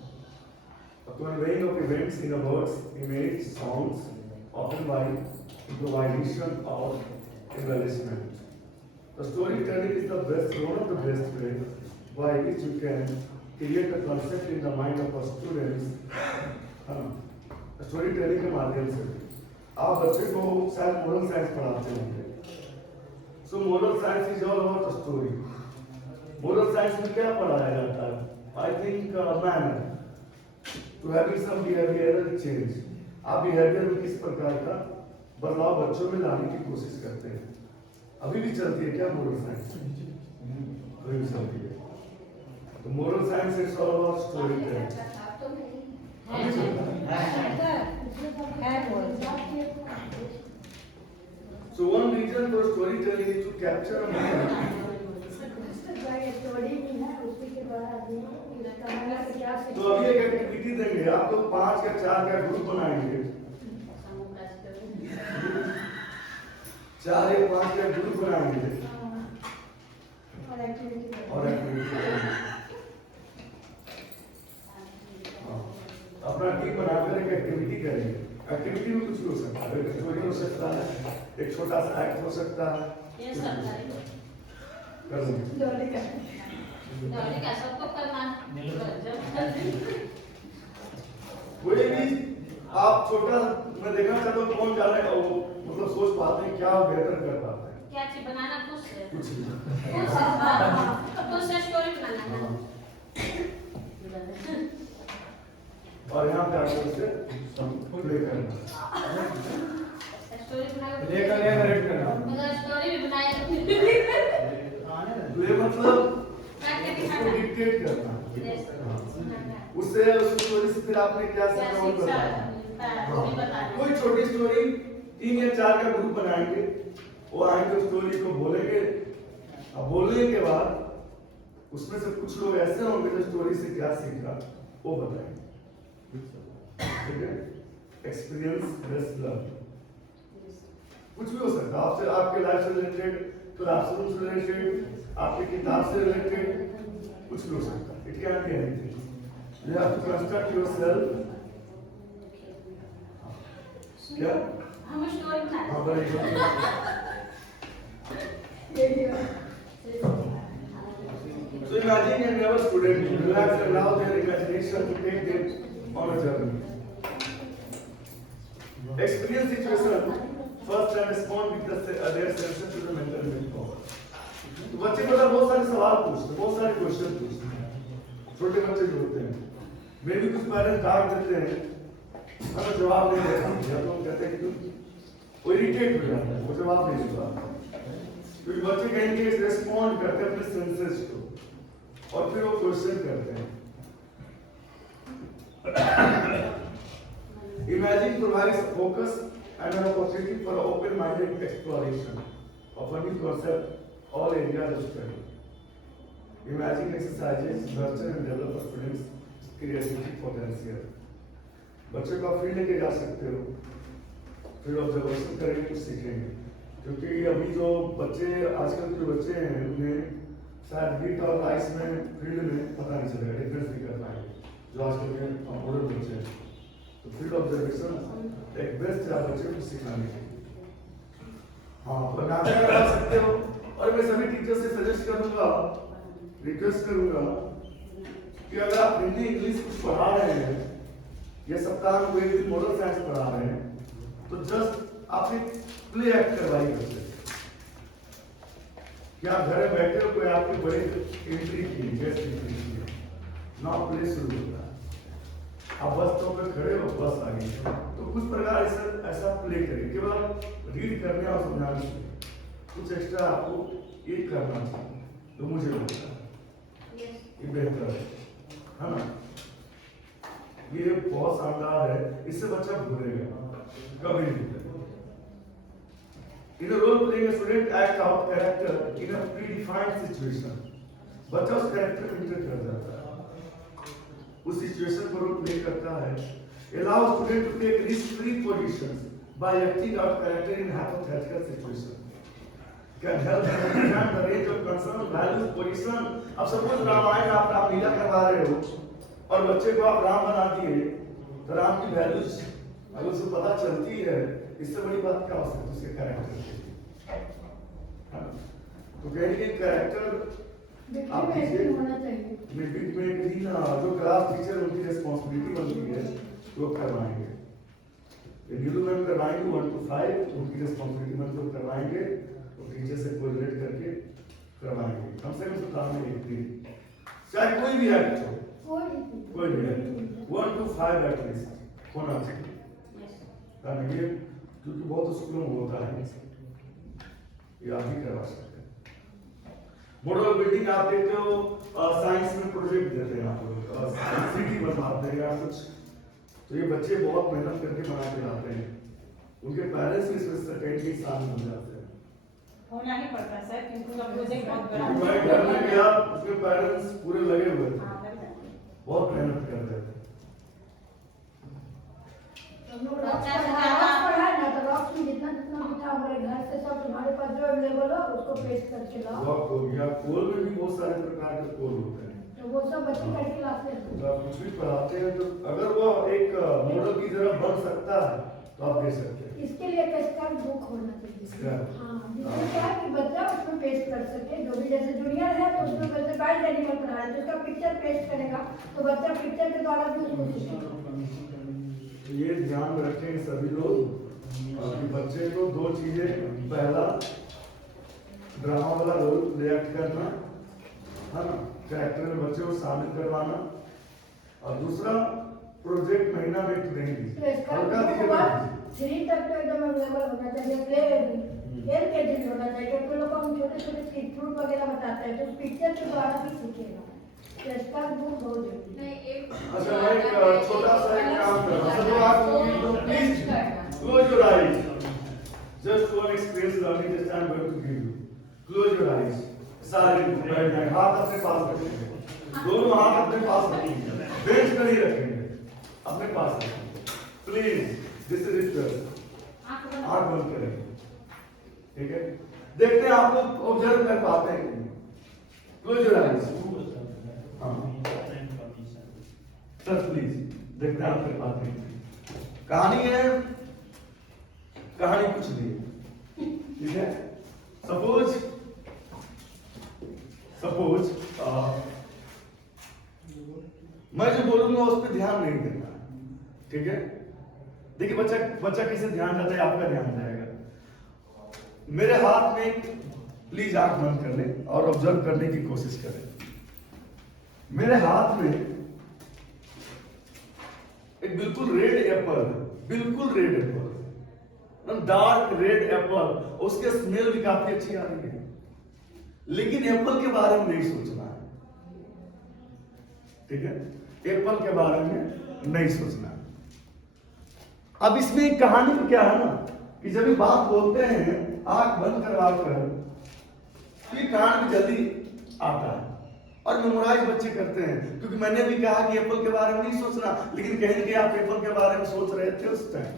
a conveying of events in a words, image, sounds, often by improvisation or embellishment. The storytelling is the best, one of the best ways by which you can create a concept in the mind of a student. Story के माध्यम से आप बच्चे को शायद मोरल साइंस पढ़ाते होंगे. So moral science is all about story. Moral science में क्या पढ़ाया जाता है? I think manner to having some behavioural change. आप बिहेवियर में किस प्रकार का बदलाव बच्चों में लाने की कोशिश करते हैं. अभी भी चलती है क्या मोरल साइंस? अभी भी चलती है. तो moral science is all about story telling. So one reason for storytelling is to capture a moment. तो अभी एक एक्टिविटी देंगे आपको, 5 या 4 का ग्रुप बनाएंगे. 4 या 5 का ग्रुप बनाएंगे और एक्टिविटी अपना टीम बनाकर एक एक्टिविटी करेंगे. एक्टिविटी में कुछ भी हो सकता है. एक स्टोरी हो सकता है, एक छोटा सा एक्ट हो सकता है. ये सब कर लेंगे. का सबको करना. कोई भी आप छोटा, मैं देखना चाहता हूँ कौन जा रहा है वो मतलब सोच पाते हैं क्या बेहतर कर पाते हैं. क्या चीज बनाना खुद से. कुछ नहीं. खुद से स्टोरी बनाना. और यहाँ पे आकर उसे प्ले करना. स्टोरी बनाना. लेकर नरेट करना. मतलब स्टोरी भी बनाया. प्ले मतलब उसको डिक्टेट करना. उससे उस स्टोरी से फिर आपने क्या सीखा वो बताना. कोई छोटी स्टोरी 3 या 4 का ग्रुप बनाएंगे. वो आएंगे स्टोरी को बोलेंगे. अब बोलने के बाद उसमें से कुछ लोग ऐसे होंगे जो स्टोरी से क्या सीखा वो बताएंगे. ठीक है. एक्सपीरियंस बेस्ड लर्निंग कुछ भी हो सकता है. आपसे आपके लाइफ से रिलेटेड, क्लासरूम से रिलेटेड, आपकी किताब से रिलेटेड कुछ भी हो सकता है. It can be anything. You have to construct yourself. क्या हम स्टोरी बनाते. हाँ बड़ी. So imagine a never student, relax and allow their imagination to take them on a journey. Experience situation first and respond with their senses to the mental power. तो बच्चे पता बहुत सारे सवाल पूछते हैं, बहुत सारे क्वेश्चन पूछते हैं. छोटे बच्चे जो होते हैं, मे भी कुछ पेरेंट्स डांट देते हैं, हमें जवाब नहीं देते हैं. तो कहते हैं कि वो इरिटेट हो जाता है, वो जवाब नहीं देता. क्योंकि बच्चे कहेंगे रिस्पॉन्ड करते हैं अपने सेंसेस को और फिर वो क्वेश्चन करते हैं. Imagine provides focus and an opportunity for open-minded exploration of a new concept, all areas of study. Imagine exercises nurture and develop a student's creativity potential. बच्चे को आप फील्ड लेके जा सकते हो, फिर ऑब्जर्वेशन करेंगे कुछ सीखेंगे. क्योंकि अभी जो बच्चे आजकल के जो बच्चे हैं उन्हें शायद हीट और आइस में फील्ड में पता नहीं चलेगा, डिफरेंस नहीं कर पाएंगे जो आजकल के मॉडर्न बच्चे हैं. तो फील्ड ऑब्जर्वेशन एक बेस्ट है बच्चे को सिखाने के. हाँ बनाते कर सकते हो. और मैं सभी टीचर से सजेस्ट करूंगा, रिक्वेस्ट करूंगा कि अगर आप हिंदी इंग्लिश कुछ पढ़ा रहे हैं या सप्ताह में कोई दिन मॉडल साइंस पढ़ा रहे हैं तो जस्ट आप एक प्ले एक्ट करवाइए बच्चे. क्या घर में बैठे हो कोई आपके बड़े एंट्री की गेस्ट एंट्री की नाउ प्ले शुरू होता है। आप बस स्टॉप पे खड़े हो, बस आ गई, तो कुछ प्रकार ऐसा प्ले करें, केवल रीड करने और समझाने से कुछ एक्स्ट्रा आपको ये करना चाहिए, तो मुझे लगता है ये बेहतर है ना। ये बहुत शानदार है, इससे बच्चा भूलेगा कभी नहीं भूलेगा। In a role playing, a student act out character in a predefined situation. बच्चा उस कैरेक्टर में इंटर कर जाता है, उस सिचुएशन को रोल प्ले करता है। Allow student to take risk-free positions by acting out character in hypothetical situation. Can help them understand the range of concern, values, position. अब सपोज रामायण आप लीला करवा रहे हो और बच्चे को आप राम बना दिए, तो राम की वैल्यूज अगर उसे पता चलती है, इससे बड़ी बात क्या हो सकती है उसके कैरेक्टर की। तो कहेंगे कैरेक्टर आप होना चाहिए, बीच में कहीं ना जो क्लास टीचर उनकी रिस्पॉन्सिबिलिटी बनती है वो करवाएंगे। न्यूमेरिकल करवाएंगे 1 to 5, उनकी रिस्पॉन्सिबिलिटी बनती है करवाएंगे, तो टीचर से कोऑर्डिनेट करके करवाएंगे। कम से कम सप्ताह में 1 दिन, चाहे कोई भी एक्ट हो, कोई भी एक्ट 1 to 5 एटलीस्ट होना चाहिए। कारण ये क्योंकि बहुत स्कूलों में होता है, ये आप ही करवा सकते हैं। मॉडल बिल्डिंग आप देखते हो, साइंस में प्रोजेक्ट देते हैं आप लोग, सिटी बनवाते हैं या कुछ, तो ये बच्चे बहुत मेहनत करके बना के लाते हैं, उनके पेरेंट्स भी इसमें सेकेंडली शामिल हो जाते हैं। होना ही पड़ता है सर, क्योंकि उनका प्रोजेक्ट बहुत बड़ा है। मैं घर में गया, उसके पेरेंट्स पूरे लगे हुए थे, बहुत मेहनत करते थे। जितना मीठा हमारे घर से सब तुम्हारे पास जो अवेलेबल हो उसको पेश करके लाओ। कोल में भी बहुत सारे प्रकार के कोल होते हैं, तो वो सब बच्चे कैसे लाते हैं, तो आप कुछ भी पढ़ाते हैं, तो अगर वो एक मॉडल की तरह बन सकता है तो आप दे सकते हैं। इसके लिए एक स्कैन बुक होना चाहिए। हाँ, जिसमें क्या है कि बच्चा उसमें पेश कर सके, जो भी जैसे जूनियर है तो उसमें बच्चे वाइल्ड एनिमल पढ़ा रहे हैं, तो उसका पिक्चर पेश करेगा तो बच्चा पिक्चर के द्वारा भी उसको सीखेगा। ये ध्यान में रखेंगे सभी लोग कि बच्चे को 2 चीजें, पहला ड्रामा वाला रोल रिएक्ट करना है ना, कैरेक्टर में बच्चे को शामिल करवाना, और दूसरा प्रोजेक्ट महीना में देंगे, हल्का दिखेगा 3 तक तो एकदम अवेलेबल होना चाहिए, प्ले LKG में होना चाहिए, क्योंकि लोग हम छोटे-छोटे फ्रूट वगैरह बताते हैं, तो पिक्चर के द्वारा भी सीखेगा। इसका बुक बहुत जरूरी है। अच्छा, मैं एक छोटा सा एक काम कर रहा हूं, तो आप please close your eyes, just one experience learning this time going to give you. Close your eyes, सारे बैठ जाए, हाथ अपने पास रखेंगे, दोनों हाथ अपने पास रखेंगे, बेंच पर ही रखेंगे, अपने पास रखेंगे प्लीज, दिस इज रिक्वेस्ट। आंख बंद करें, ठीक है, देखते हैं आप लोग ऑब्जर्व कर पाते हैं। Close your eyes, sir please, देखते हैं आप कर पाते हैं। कहानी है, कहानी कुछ नहीं, ठीक है। सपोज मैं जो बोलूंगा उस पर ध्यान नहीं देना, ठीक है। देखिए बच्चा किसे ध्यान जाता है, आपका ध्यान जाएगा। मेरे हाथ में प्लीज आंख बंद कर ले और ऑब्जर्व करने की कोशिश करें। मेरे हाथ में एक बिल्कुल रेड एप्पल है, बिल्कुल red Apple, dark red Apple, उसके स्मेल भी काफी अच्छी आ रही है, लेकिन एप्पल के बारे में नहीं सोचना है, ठीक है, एप्पल के बारे में नहीं सोचना है। अब इसमें एक कहानी तो क्या है ना, कि जब भी बात बोलते हैं आंख बंद करवा कर, तो ये कान में जल्दी आता है और मेमोराइज बच्चे करते हैं, क्योंकि मैंने भी कहा कि एप्पल के बारे में नहीं सोचना, लेकिन कहीं कि आप एप्पल के बारे में सोच रहे थे उस टाइम।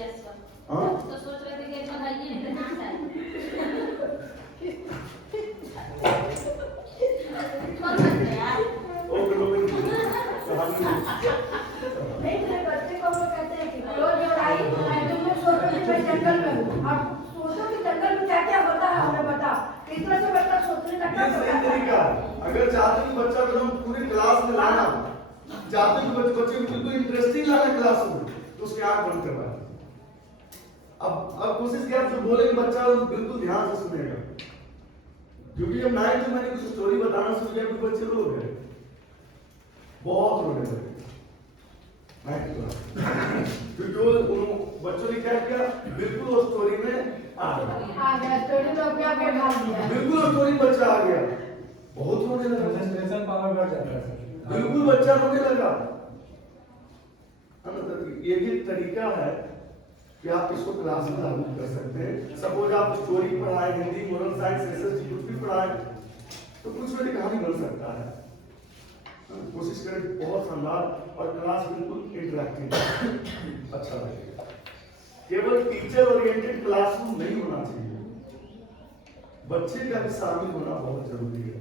यस सर, हाँ, तो सोच रहे थे कि एप्पल है ही नहीं, कहां से आया? कौन सकते यार? ओके कहानी नहीं, मेरे बच्चे को वो कहते हैं कि क्लोज योर आई, तुम लोग सोचो कि मैं जंगल में हूँ, आप सोचो कि जंगल में क्या क्या होता है, हमें बता। इस तरह से बच्चा सोचने लगता ये सही तरीका है। अगर चाहते हो बच्चा को हम पूरी क्लास में लाना, चाहते हो बच्चे को बिल्कुल इंटरेस्टिंग लाना क्लास में, तो उसकी आंख बंद करवाए। अब कोशिश किया तो बोले बच्चा बिल्कुल ध्यान से सुनेगा, क्योंकि जब 9th में मैंने कुछ स्टोरी बताना शुरू किया, कुछ बच्चे रो गए, बहुत होने लगे 9th क्लास, क्योंकि वो बच्चों ने क्या किया, बिल्कुल वो स्टोरी में आ गया, स्टोरी तो अपने आप ढाल दिया, बिल्कुल स्टोरी बच्चा आ गया, बहुत रोने लगा, कंसंट्रेशन पावर बढ़ जाता है सर। बिल्कुल बच्चा रोने लगा। ये भी तरीका है कि आप इसको क्लास में लागू कर सकते हैं। सपोज आप स्टोरी पढ़ाएं, हिंदी, मोरल साइंस, एसएसटी कुछ भी पढ़ाएं, तो कुछ भी कहानी बन सकता है। कोशिश करें बहुत शानदार और क्लास बिल्कुल इंटरैक्टिव अच्छा लगेगा। केवल टीचर ओरिएंटेड क्लासरूम नहीं होना चाहिए, बच्चे का भी शामिल होना बहुत जरूरी है।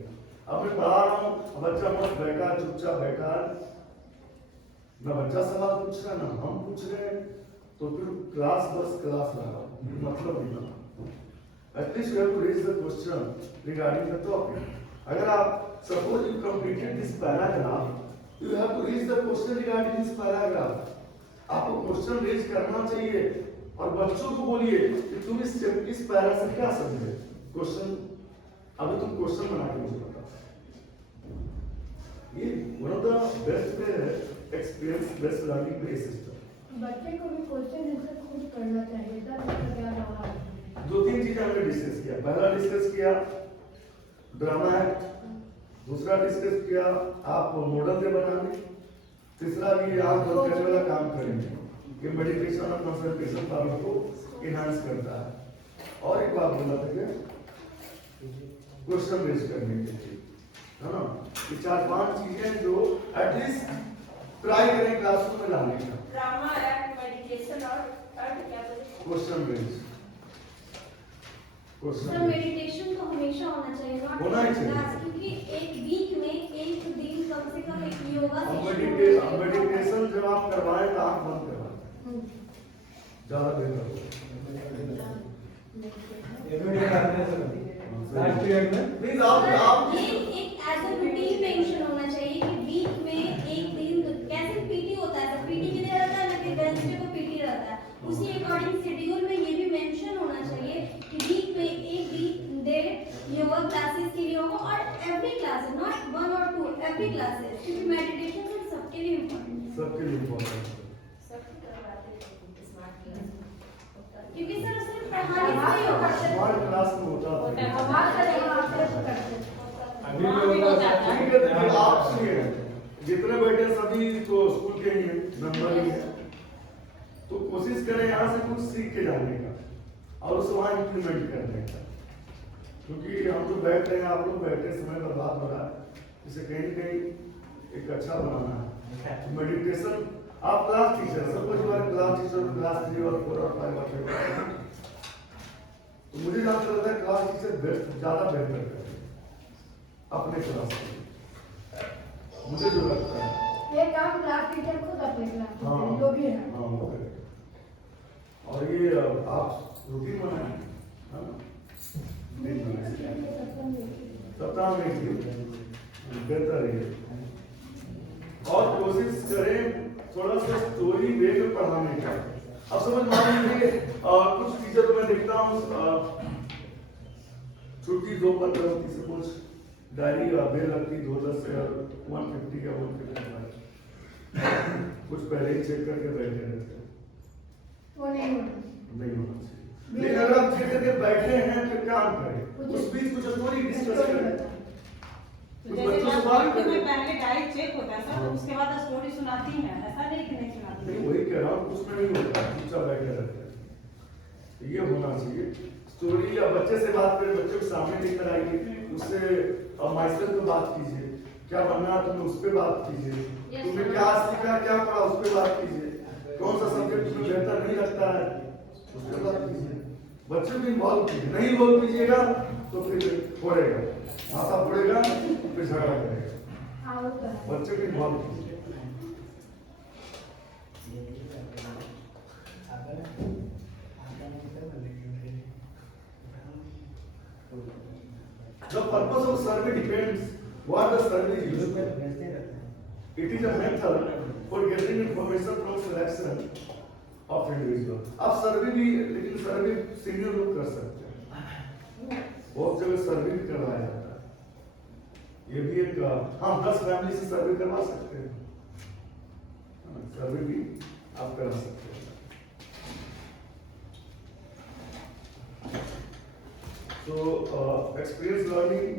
अब मैं पढ़ा रहा हूँ, बच्चा मत बैठा, चुपचाप बैठा, ना बच्चा सवाल पूछ रहा है ना हम पूछ रहे हैं, तो फिर क्लास बस क्लास लगा मतलब नहीं बना। At least you have to raise the question regarding the topic. अगर आप suppose you completed this paragraph, you have to raise the question regarding this paragraph. आपको क्वेश्चन रेज करना चाहिए और बच्चों को बोलिए कि तुम इस पैरा से क्या समझे, क्वेश्चन अभी तुम क्वेश्चन बना के मुझे बताओ। ये one of the best way है experience based learning based system. बच्चे को भी क्वेश्चन आंसर खुद करना चाहिए, तब उसका ज्ञान होगा। 2-3 चीजें हमने डिस्कस किया। पहला डिस्कस किया ड्रामा एक्ट, दूसरा डिस्कस किया आप मॉडल दे बनाने, तीसरा भी आप बंद करने वाला काम करेंगे कि मेडिटेशन और कंसंट्रेशन पावर को एनहांस करता है। और एक बात बोला था कि क्वेश्चन बेस करने के लिए, है ना, ये 4-5 चीजें जो एटलीस्ट ट्राई करें क्लासरूम में लाने का। ड्रामा एक्ट, मेडिटेशन और क्या बोले, क्वेश्चन बेस। सर मेडिटेशन तो हमेशा होना चाहिए, नॉट होना ही चाहिए। क्लास, क्योंकि एक वीक में एक दिन कम से कम एक योगा मेडिटेशन जब आप करवाएं तो आंख बंद करवाएं, ज्यादा बेहतर होगा। एवरीडे करने से लास्ट पीरियड में प्लीज आप ये एक एज अ रूटीन मेंशन होना चाहिए कि वीक में एक दिन, कैसे पीटी होता है, पीटी किधर रहता है ना कि वेडनेसडे को पीटी रहता है, उसी अकॉर्डिंग शेड्यूल में ये भी मेंशन होना चाहिए कि वीक में एक डे योगा क्लासेस के लिए होगा, और एवरी क्लास, नॉट 1 और 2, एवरी क्लासेस, क्योंकि मेडिटेशन तो सबके लिए इम्पोर्टेंट है, सबके लिए इम्पोर्टेंट है। क्योंकि सर सिर्फ पढ़ाने से ही होगा। हमारे क्लास में होता है अभी भी होता है। ठीक है, तो आप सुनिए, जितने बैठे सभी तो स्कूल के ही मेंबर ही हैं, तो कोशिश करें यहाँ से कुछ सीख के जाने का और उसे वहाँ इम्प्लीमेंट करने का, क्योंकि हम जो बैठ रहे हैं, आप लोग बैठे समय बर्बाद हो रहा है, इसे कहीं न कहीं एक अच्छा बनाना है। मेडिटेशन आप class teacher, suppose you are class teacher, class 3 और 4 और 5 और 6, तो मुझे जहाँ तक लगता है क्लास टीचर बेस्ट ज्यादा बेहतर करते हैं अपने क्लास में, मुझे जो लगता है ये काम क्लास टीचर खुद अपने क्लास में जो भी है। हाँ वो करें। और ये आप रूटीन बनाएं, है ना, दिन बनाएं, सप्ताह में एक दिन बेहतर है। और कोशिश करें थोड़ा सा स्टोरी वे में पढ़ाने का। अब समझ मान लीजिए कुछ टीचर को मैं देखता हूँ छुट्टी 2:15 की से कुछ डायरी बेल लगती 2:10 से 150 का 150 कुछ पहले ही चेक करके बैठे रहते हैं, वो नहीं होना नहीं। लेकिन अगर आप चेक करके बैठे हैं तो काम करें, उस बीच कुछ स्टोरी डिस्कस करें, जैसे क्लास में पहले डायरी चेक होता है सर, उसके बाद स्टोरी सुनाती है, ऐसा नहीं कि नहीं सुनाती है। वही कह रहा हूँ, उसमें नहीं होता, चुपचाप बैठे रहते हैं, तो ये होना चाहिए। स्टोरी या बच्चे से बात करें, बच्चे को सामने लेकर आइए, उससे मास्टर पे बात कीजिए, क्या बनना तुम्हें उस पर बात कीजिए, तुम्हें क्या सीखा क्या पढ़ा उस पर बात कीजिए, कौन सा सब्जेक्ट तुम्हें बेहतर नहीं लगता है उस पर बात कीजिए, बच्चे को इन्वॉल्व कीजिए। नहीं इन्वॉल्व कीजिएगा तो फिर फोड़ेगा, माथा फोड़ेगा, फिर झगड़ा करेगा। बच्चे को इन्वॉल्व कीजिए। The purpose of survey depends what the survey is used for. It is a method for getting information from selection of individual. आप सर्वे भी, लेकिन सर्वे सीनियर लोग कर सकते हैं, बहुत जगह सर्वे भी करवाया जाता है। ये भी एक, हम 10 फैमिली से सर्वे करवा सकते हैं, सर्वे भी आप करा सकते हैं। तो experience learning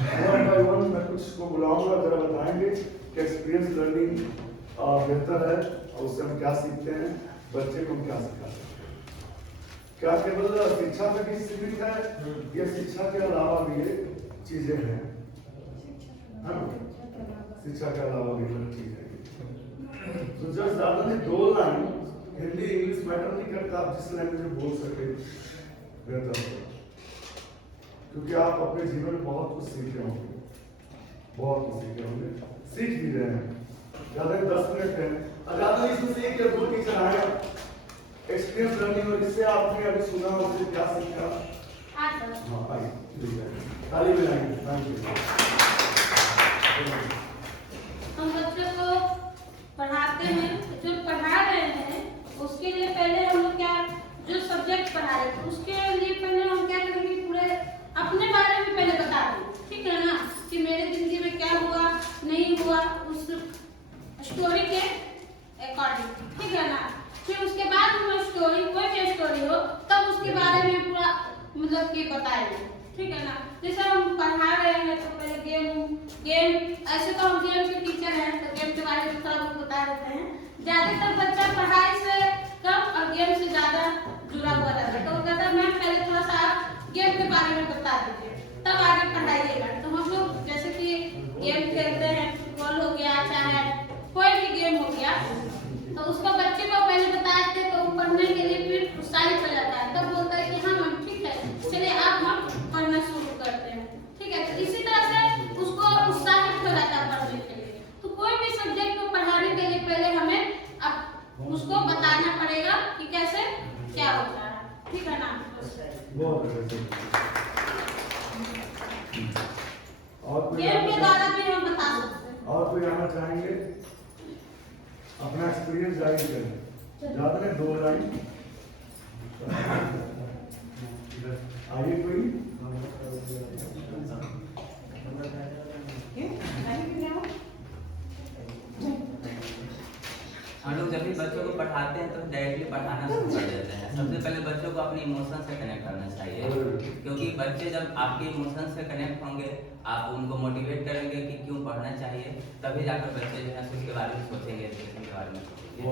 one by one मैं कुछ को बुलाऊंगा, जरा बताएंगे कि एक्सपीरियंस लर्निंग बेहतर है और उससे हम क्या सीखते हैं, बच्चे को हम क्या सिखा सकते हैं। क्या केवल शिक्षा तक ही सीमित है या शिक्षा के अलावा भी ये चीजें हैं? हाँ, शिक्षा के अलावा भी अलग चीज है। तो जस्ट ज्यादा नहीं 2 लाइन हिंदी इंग्लिश मैटर नहीं करता, आप जिस लैंग्वेज में बोल सके बेहतर होगा, क्योंकि आप अपने जीवन में बहुत कुछ सीखे होंगे, बहुत कुछ सीखे होंगे, सीख भी रहे हैं। ज्यादा 10 मिनट है, ज्यादा नहीं इसमें से 1 या 2 टीचर आए एक्सपीरियंस लर्निंग और इससे आपने अभी सुना उससे क्या सीखा? हाँ सर। हाँ भाई ठीक है, ताली बजाएंगे। Thank you. हम बच्चों को पढ़ाते हैं, जो पढ़ा रहे हैं उसके लिए पहले हम लोग क्या, जो सब्जेक्ट पढ़ा रहे हैं उसके लिए पहले हम क्या करेंगे, पूरे अपने बारे में पहले बता दें, ठीक है ना, कि मेरे जिंदगी में क्या हुआ नहीं हुआ, उस स्टोरी के अकॉर्डिंग, ठीक है ना। फिर उसके बाद हम स्टोरी, कोई भी स्टोरी हो तब उसके बारे में पूरा मतलब कि बताएंगे, ठीक है ना। जैसे हम पढ़ा रहे हैं तो पहले गेम ऐसे तो हम गेम के टीचर हैं तो गेम के बारे में थोड़ा बहुत बता देते हैं। ज्यादातर बच्चा पढ़ाई से कम और गेम से ज्यादा जुड़ा हुआ रहता है, तो वो कहता है मैम पहले थोड़ा सा गेम के बारे में बता दीजिए तब आगे पढ़ाइएगा। तो हम लोग जैसे कि गेम खेलते हैं, फुटबॉल हो गया चाहे कोई भी गेम हो गया, तो उसको बच्चे को पहले बताते तो वो पढ़ने के लिए फिर उत्साहित हो जाता है, तब बोलता है कि हाँ मैम ठीक है चलिए अब हम पढ़ना शुरू करते हैं, ठीक है। तो इसी तरह से उसको उत्साहित हो जाता है पढ़ने के लिए। तो कोई भी सब्जेक्ट को पढ़ाने के लिए पहले हमें अब उसको बताना पड़ेगा कि कैसे क्या होता है, ठीक है ना। बहुत अच्छा। और कोई गेम के द्वारा भी हम बता सकते हैं। और कोई आना चाहेंगे? अपना एक्सपीरियंस जारी करें, ज्यादा नहीं 2 लाइन। आइए कोई। हम लोग जब भी बच्चों को पढ़ाते हैं तो डायरेक्टली पढ़ाना शुरू कर देते हैं। सबसे पहले बच्चों को अपने इमोशन से कनेक्ट करना चाहिए, क्योंकि बच्चे जब आपके इमोशन से कनेक्ट होंगे, आप उनको मोटिवेट करेंगे कि क्यों पढ़ना चाहिए, तभी जाकर बच्चे जो है उसके बारे में सोचेंगे, एजुकेशन के बारे में सोचेंगे।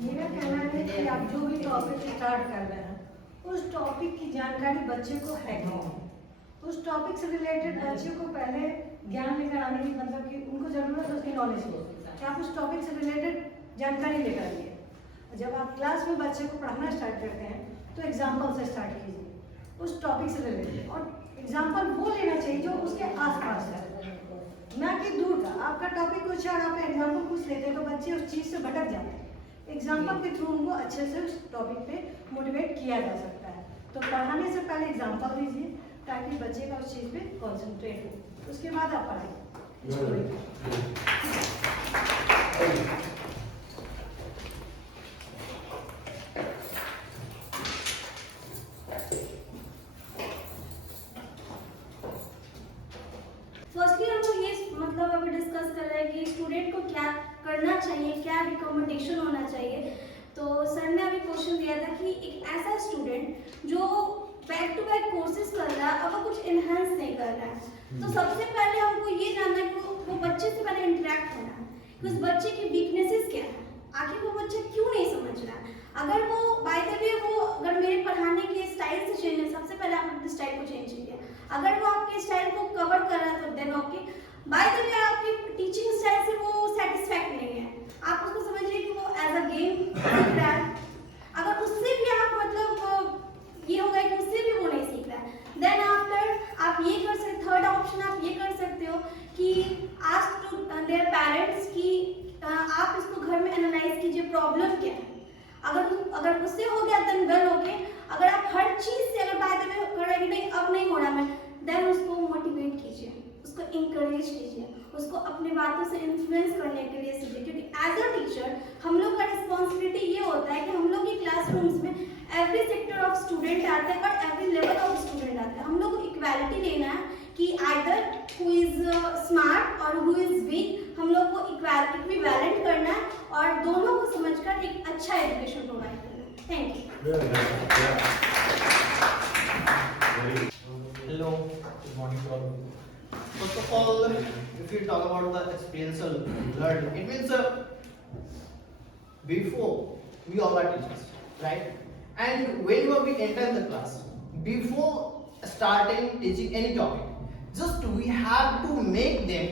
मेरा कहना है कि आप जो भी टॉपिक स्टार्ट कर रहे हैं उस टॉपिक की जानकारी बच्चे को है नहीं, उस टॉपिक से रिलेटेड बच्चे को पहले ज्ञान लेकर आने की, मतलब कि उनको जरूरत है उसकी नॉलेज की, कि आप उस टॉपिक से रिलेटेड जानकारी लेकर आइए। जब आप क्लास में बच्चे को पढ़ाना स्टार्ट करते हैं तो एग्जाम्पल से स्टार्ट कीजिए उस टॉपिक से रिलेटेड, और एग्जाम्पल वो लेना चाहिए जो उसके आसपास है, ना कि दूर का। आपका टॉपिक कुछ है और आप एग्जाम्पल कुछ लेते हैं तो बच्चे उस चीज़ से भटक जाते हैं। एग्जाम्पल के थ्रू उनको अच्छे से उस टॉपिक पे मोटिवेट किया जा सकता है। तो पढ़ाने से पहले एग्जाम्पल दीजिए ताकि बच्चे का उस चीज़ पे कॉन्सेंट्रेट हो, उसके बाद आप पढ़ाइए। फर्स्टली हम लोग ये मतलब अभी डिस्कस कर रहे हैं कि स्टूडेंट को क्या करना चाहिए, क्या रिकमेंडेशन होना चाहिए। तो सर ने अभी क्वेश्चन दिया था कि एक ऐसा स्टूडेंट जो बैक टू बैक कोर्सेज कर रहा है अगर कुछ इनहेंस नहीं कर रहा है, तो सबसे पहले हमको ये जानना है कि वो बच्चे से पहले इंटरेक्ट होना है कि उस बच्चे की वीकनेसेस क्या है, आखिर वो बच्चा क्यों नहीं समझ रहा है। अगर वो बाय द वे वो अगर मेरे पढ़ाने के स्टाइल से चेंज है, सबसे पहले आप अपने स्टाइल को चेंज कीजिए। अगर वो आपके स्टाइल को कवर कर रहा है तो then okay. By the way आपकी टीचिंग स्टाइल से वो सेटिस्फाइड नहीं है, आप उसको समझिए कि वो एज अ गेम सीख रहा है। अगर उससे भी आप मतलब ये होगा कि उससे भी वो नहीं सीख रहा है, देन आफ्टर आप ये कर सकते, थर्ड ऑप्शन आप ये कर सकते हो कि आस्क टू देयर पेरेंट्स कि आप इसको घर में एनालाइज कीजिए प्रॉब्लम क्या है। अगर उससे हो गया देन वेल ओके। अगर आप हर चीज से अगर बात कर रहे हैं कि नहीं अब नहीं हो रहा मैं, देन उसको मोटिवेट कीजिए, उसको इंकरेज कीजिए, उसको अपने बातों से इन्फ्लुएंस करने के लिए सीखिए। क्योंकि एज अ टीचर हम लोग का रिस्पॉन्सिबिलिटी ये होता है कि हम लोग की क्लासरूम्स में एवरी सेक्टर ऑफ स्टूडेंट आते हैं और एवरी लेवल ऑफ स्टूडेंट आते हैं। हम लोग को इक्वालिटी लेना है कि आइदर हु इज स्मार्ट और हु इज वीक, हम लोग को इक्विवेलेंट करना है और दोनों को समझकर एक अच्छा एजुकेशन प्रोवाइड करना है। Thank you. Hello, good morning to all. First of all, if you talk about the experiential learning, it means before we all are teachers, right? And whenever we enter the class, before starting teaching any topic, just we have to make them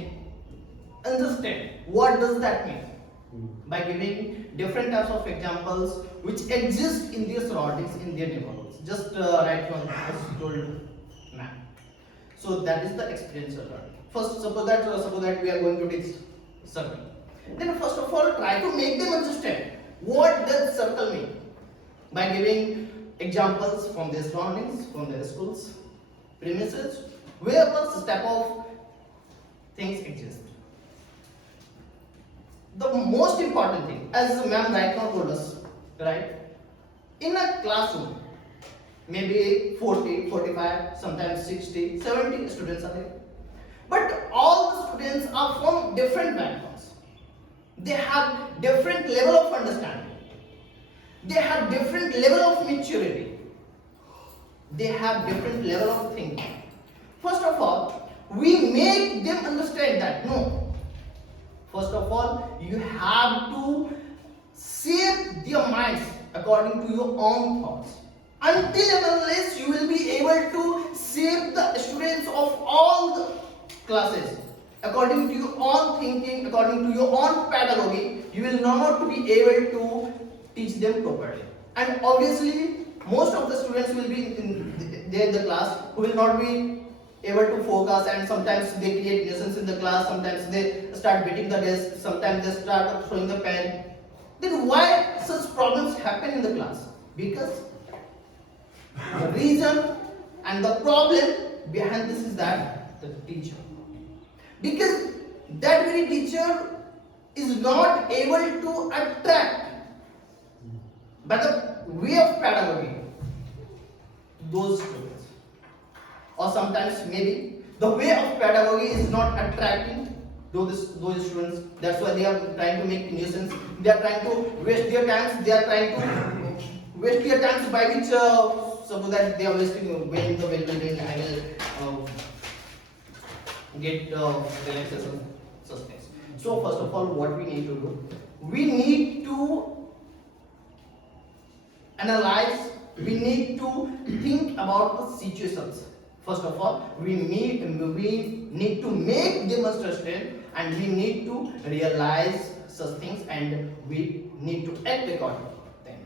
understand what does that mean by giving different types of examples which exist in their surroundings, in their neighborhoods. Just right from as told now. So that is the experiential learning. First, suppose that we are going to teach circle. Then first of all, try to make them understand what does circle mean by giving examples from their surroundings, from their schools, premises, wherever this type of things exist. The most important thing, as ma'am right now told us, right? In a classroom, maybe 40, 45, sometimes 60, 70 students are there. But all the students are from different backgrounds. They have different level of understanding. They have different level of maturity. They have different level of thinking. First of all, we make them understand that no. First of all, you have to shape their minds according to your own thoughts. Until and unless you will be able to shape the students of all the classes according to your own thinking, according to your own pedagogy, you will not be able to teach them properly. And obviously, most of the students will be in the class who will not be able to focus, and sometimes they create nuisance in the class, sometimes they start beating the desk, sometimes they start throwing the pen. Then why such problems happen in the class? Because the reason and the problem behind this is that the teacher. Because that very teacher is not able to attract by the way of pedagogy those students. Or sometimes maybe the way of pedagogy is not attracting those students. That's why they are trying to make nuisance. They are trying to waste their times. They are trying to waste their times by which suppose that they are wasting when the well-being I will get relaxation such things. So first of all, what we need to do, we need to analyze, we need to think about the situations. First of all, we need to make them understand, and we need to realize such things, and we need to act according to them.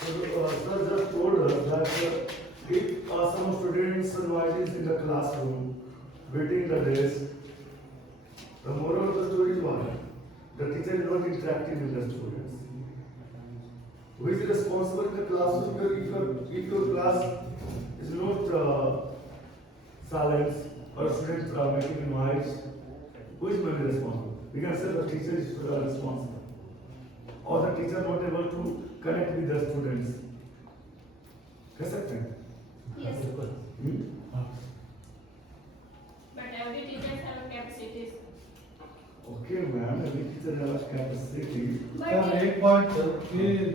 Sir just told us that if some students noise in the classroom, waiting the desk, the moral of the story is what? The teacher is not interacting with the students. Who is responsible in the classroom? If your class is not silent or students are making noise, who is mainly responsible? We can say the teacher is responsible. Or the teacher not able to connect with the students. कह सकते हैं? Yes. But every teacher have a capacity. Okay, ma'am. Every teacher has capacity. But एक पॉइंट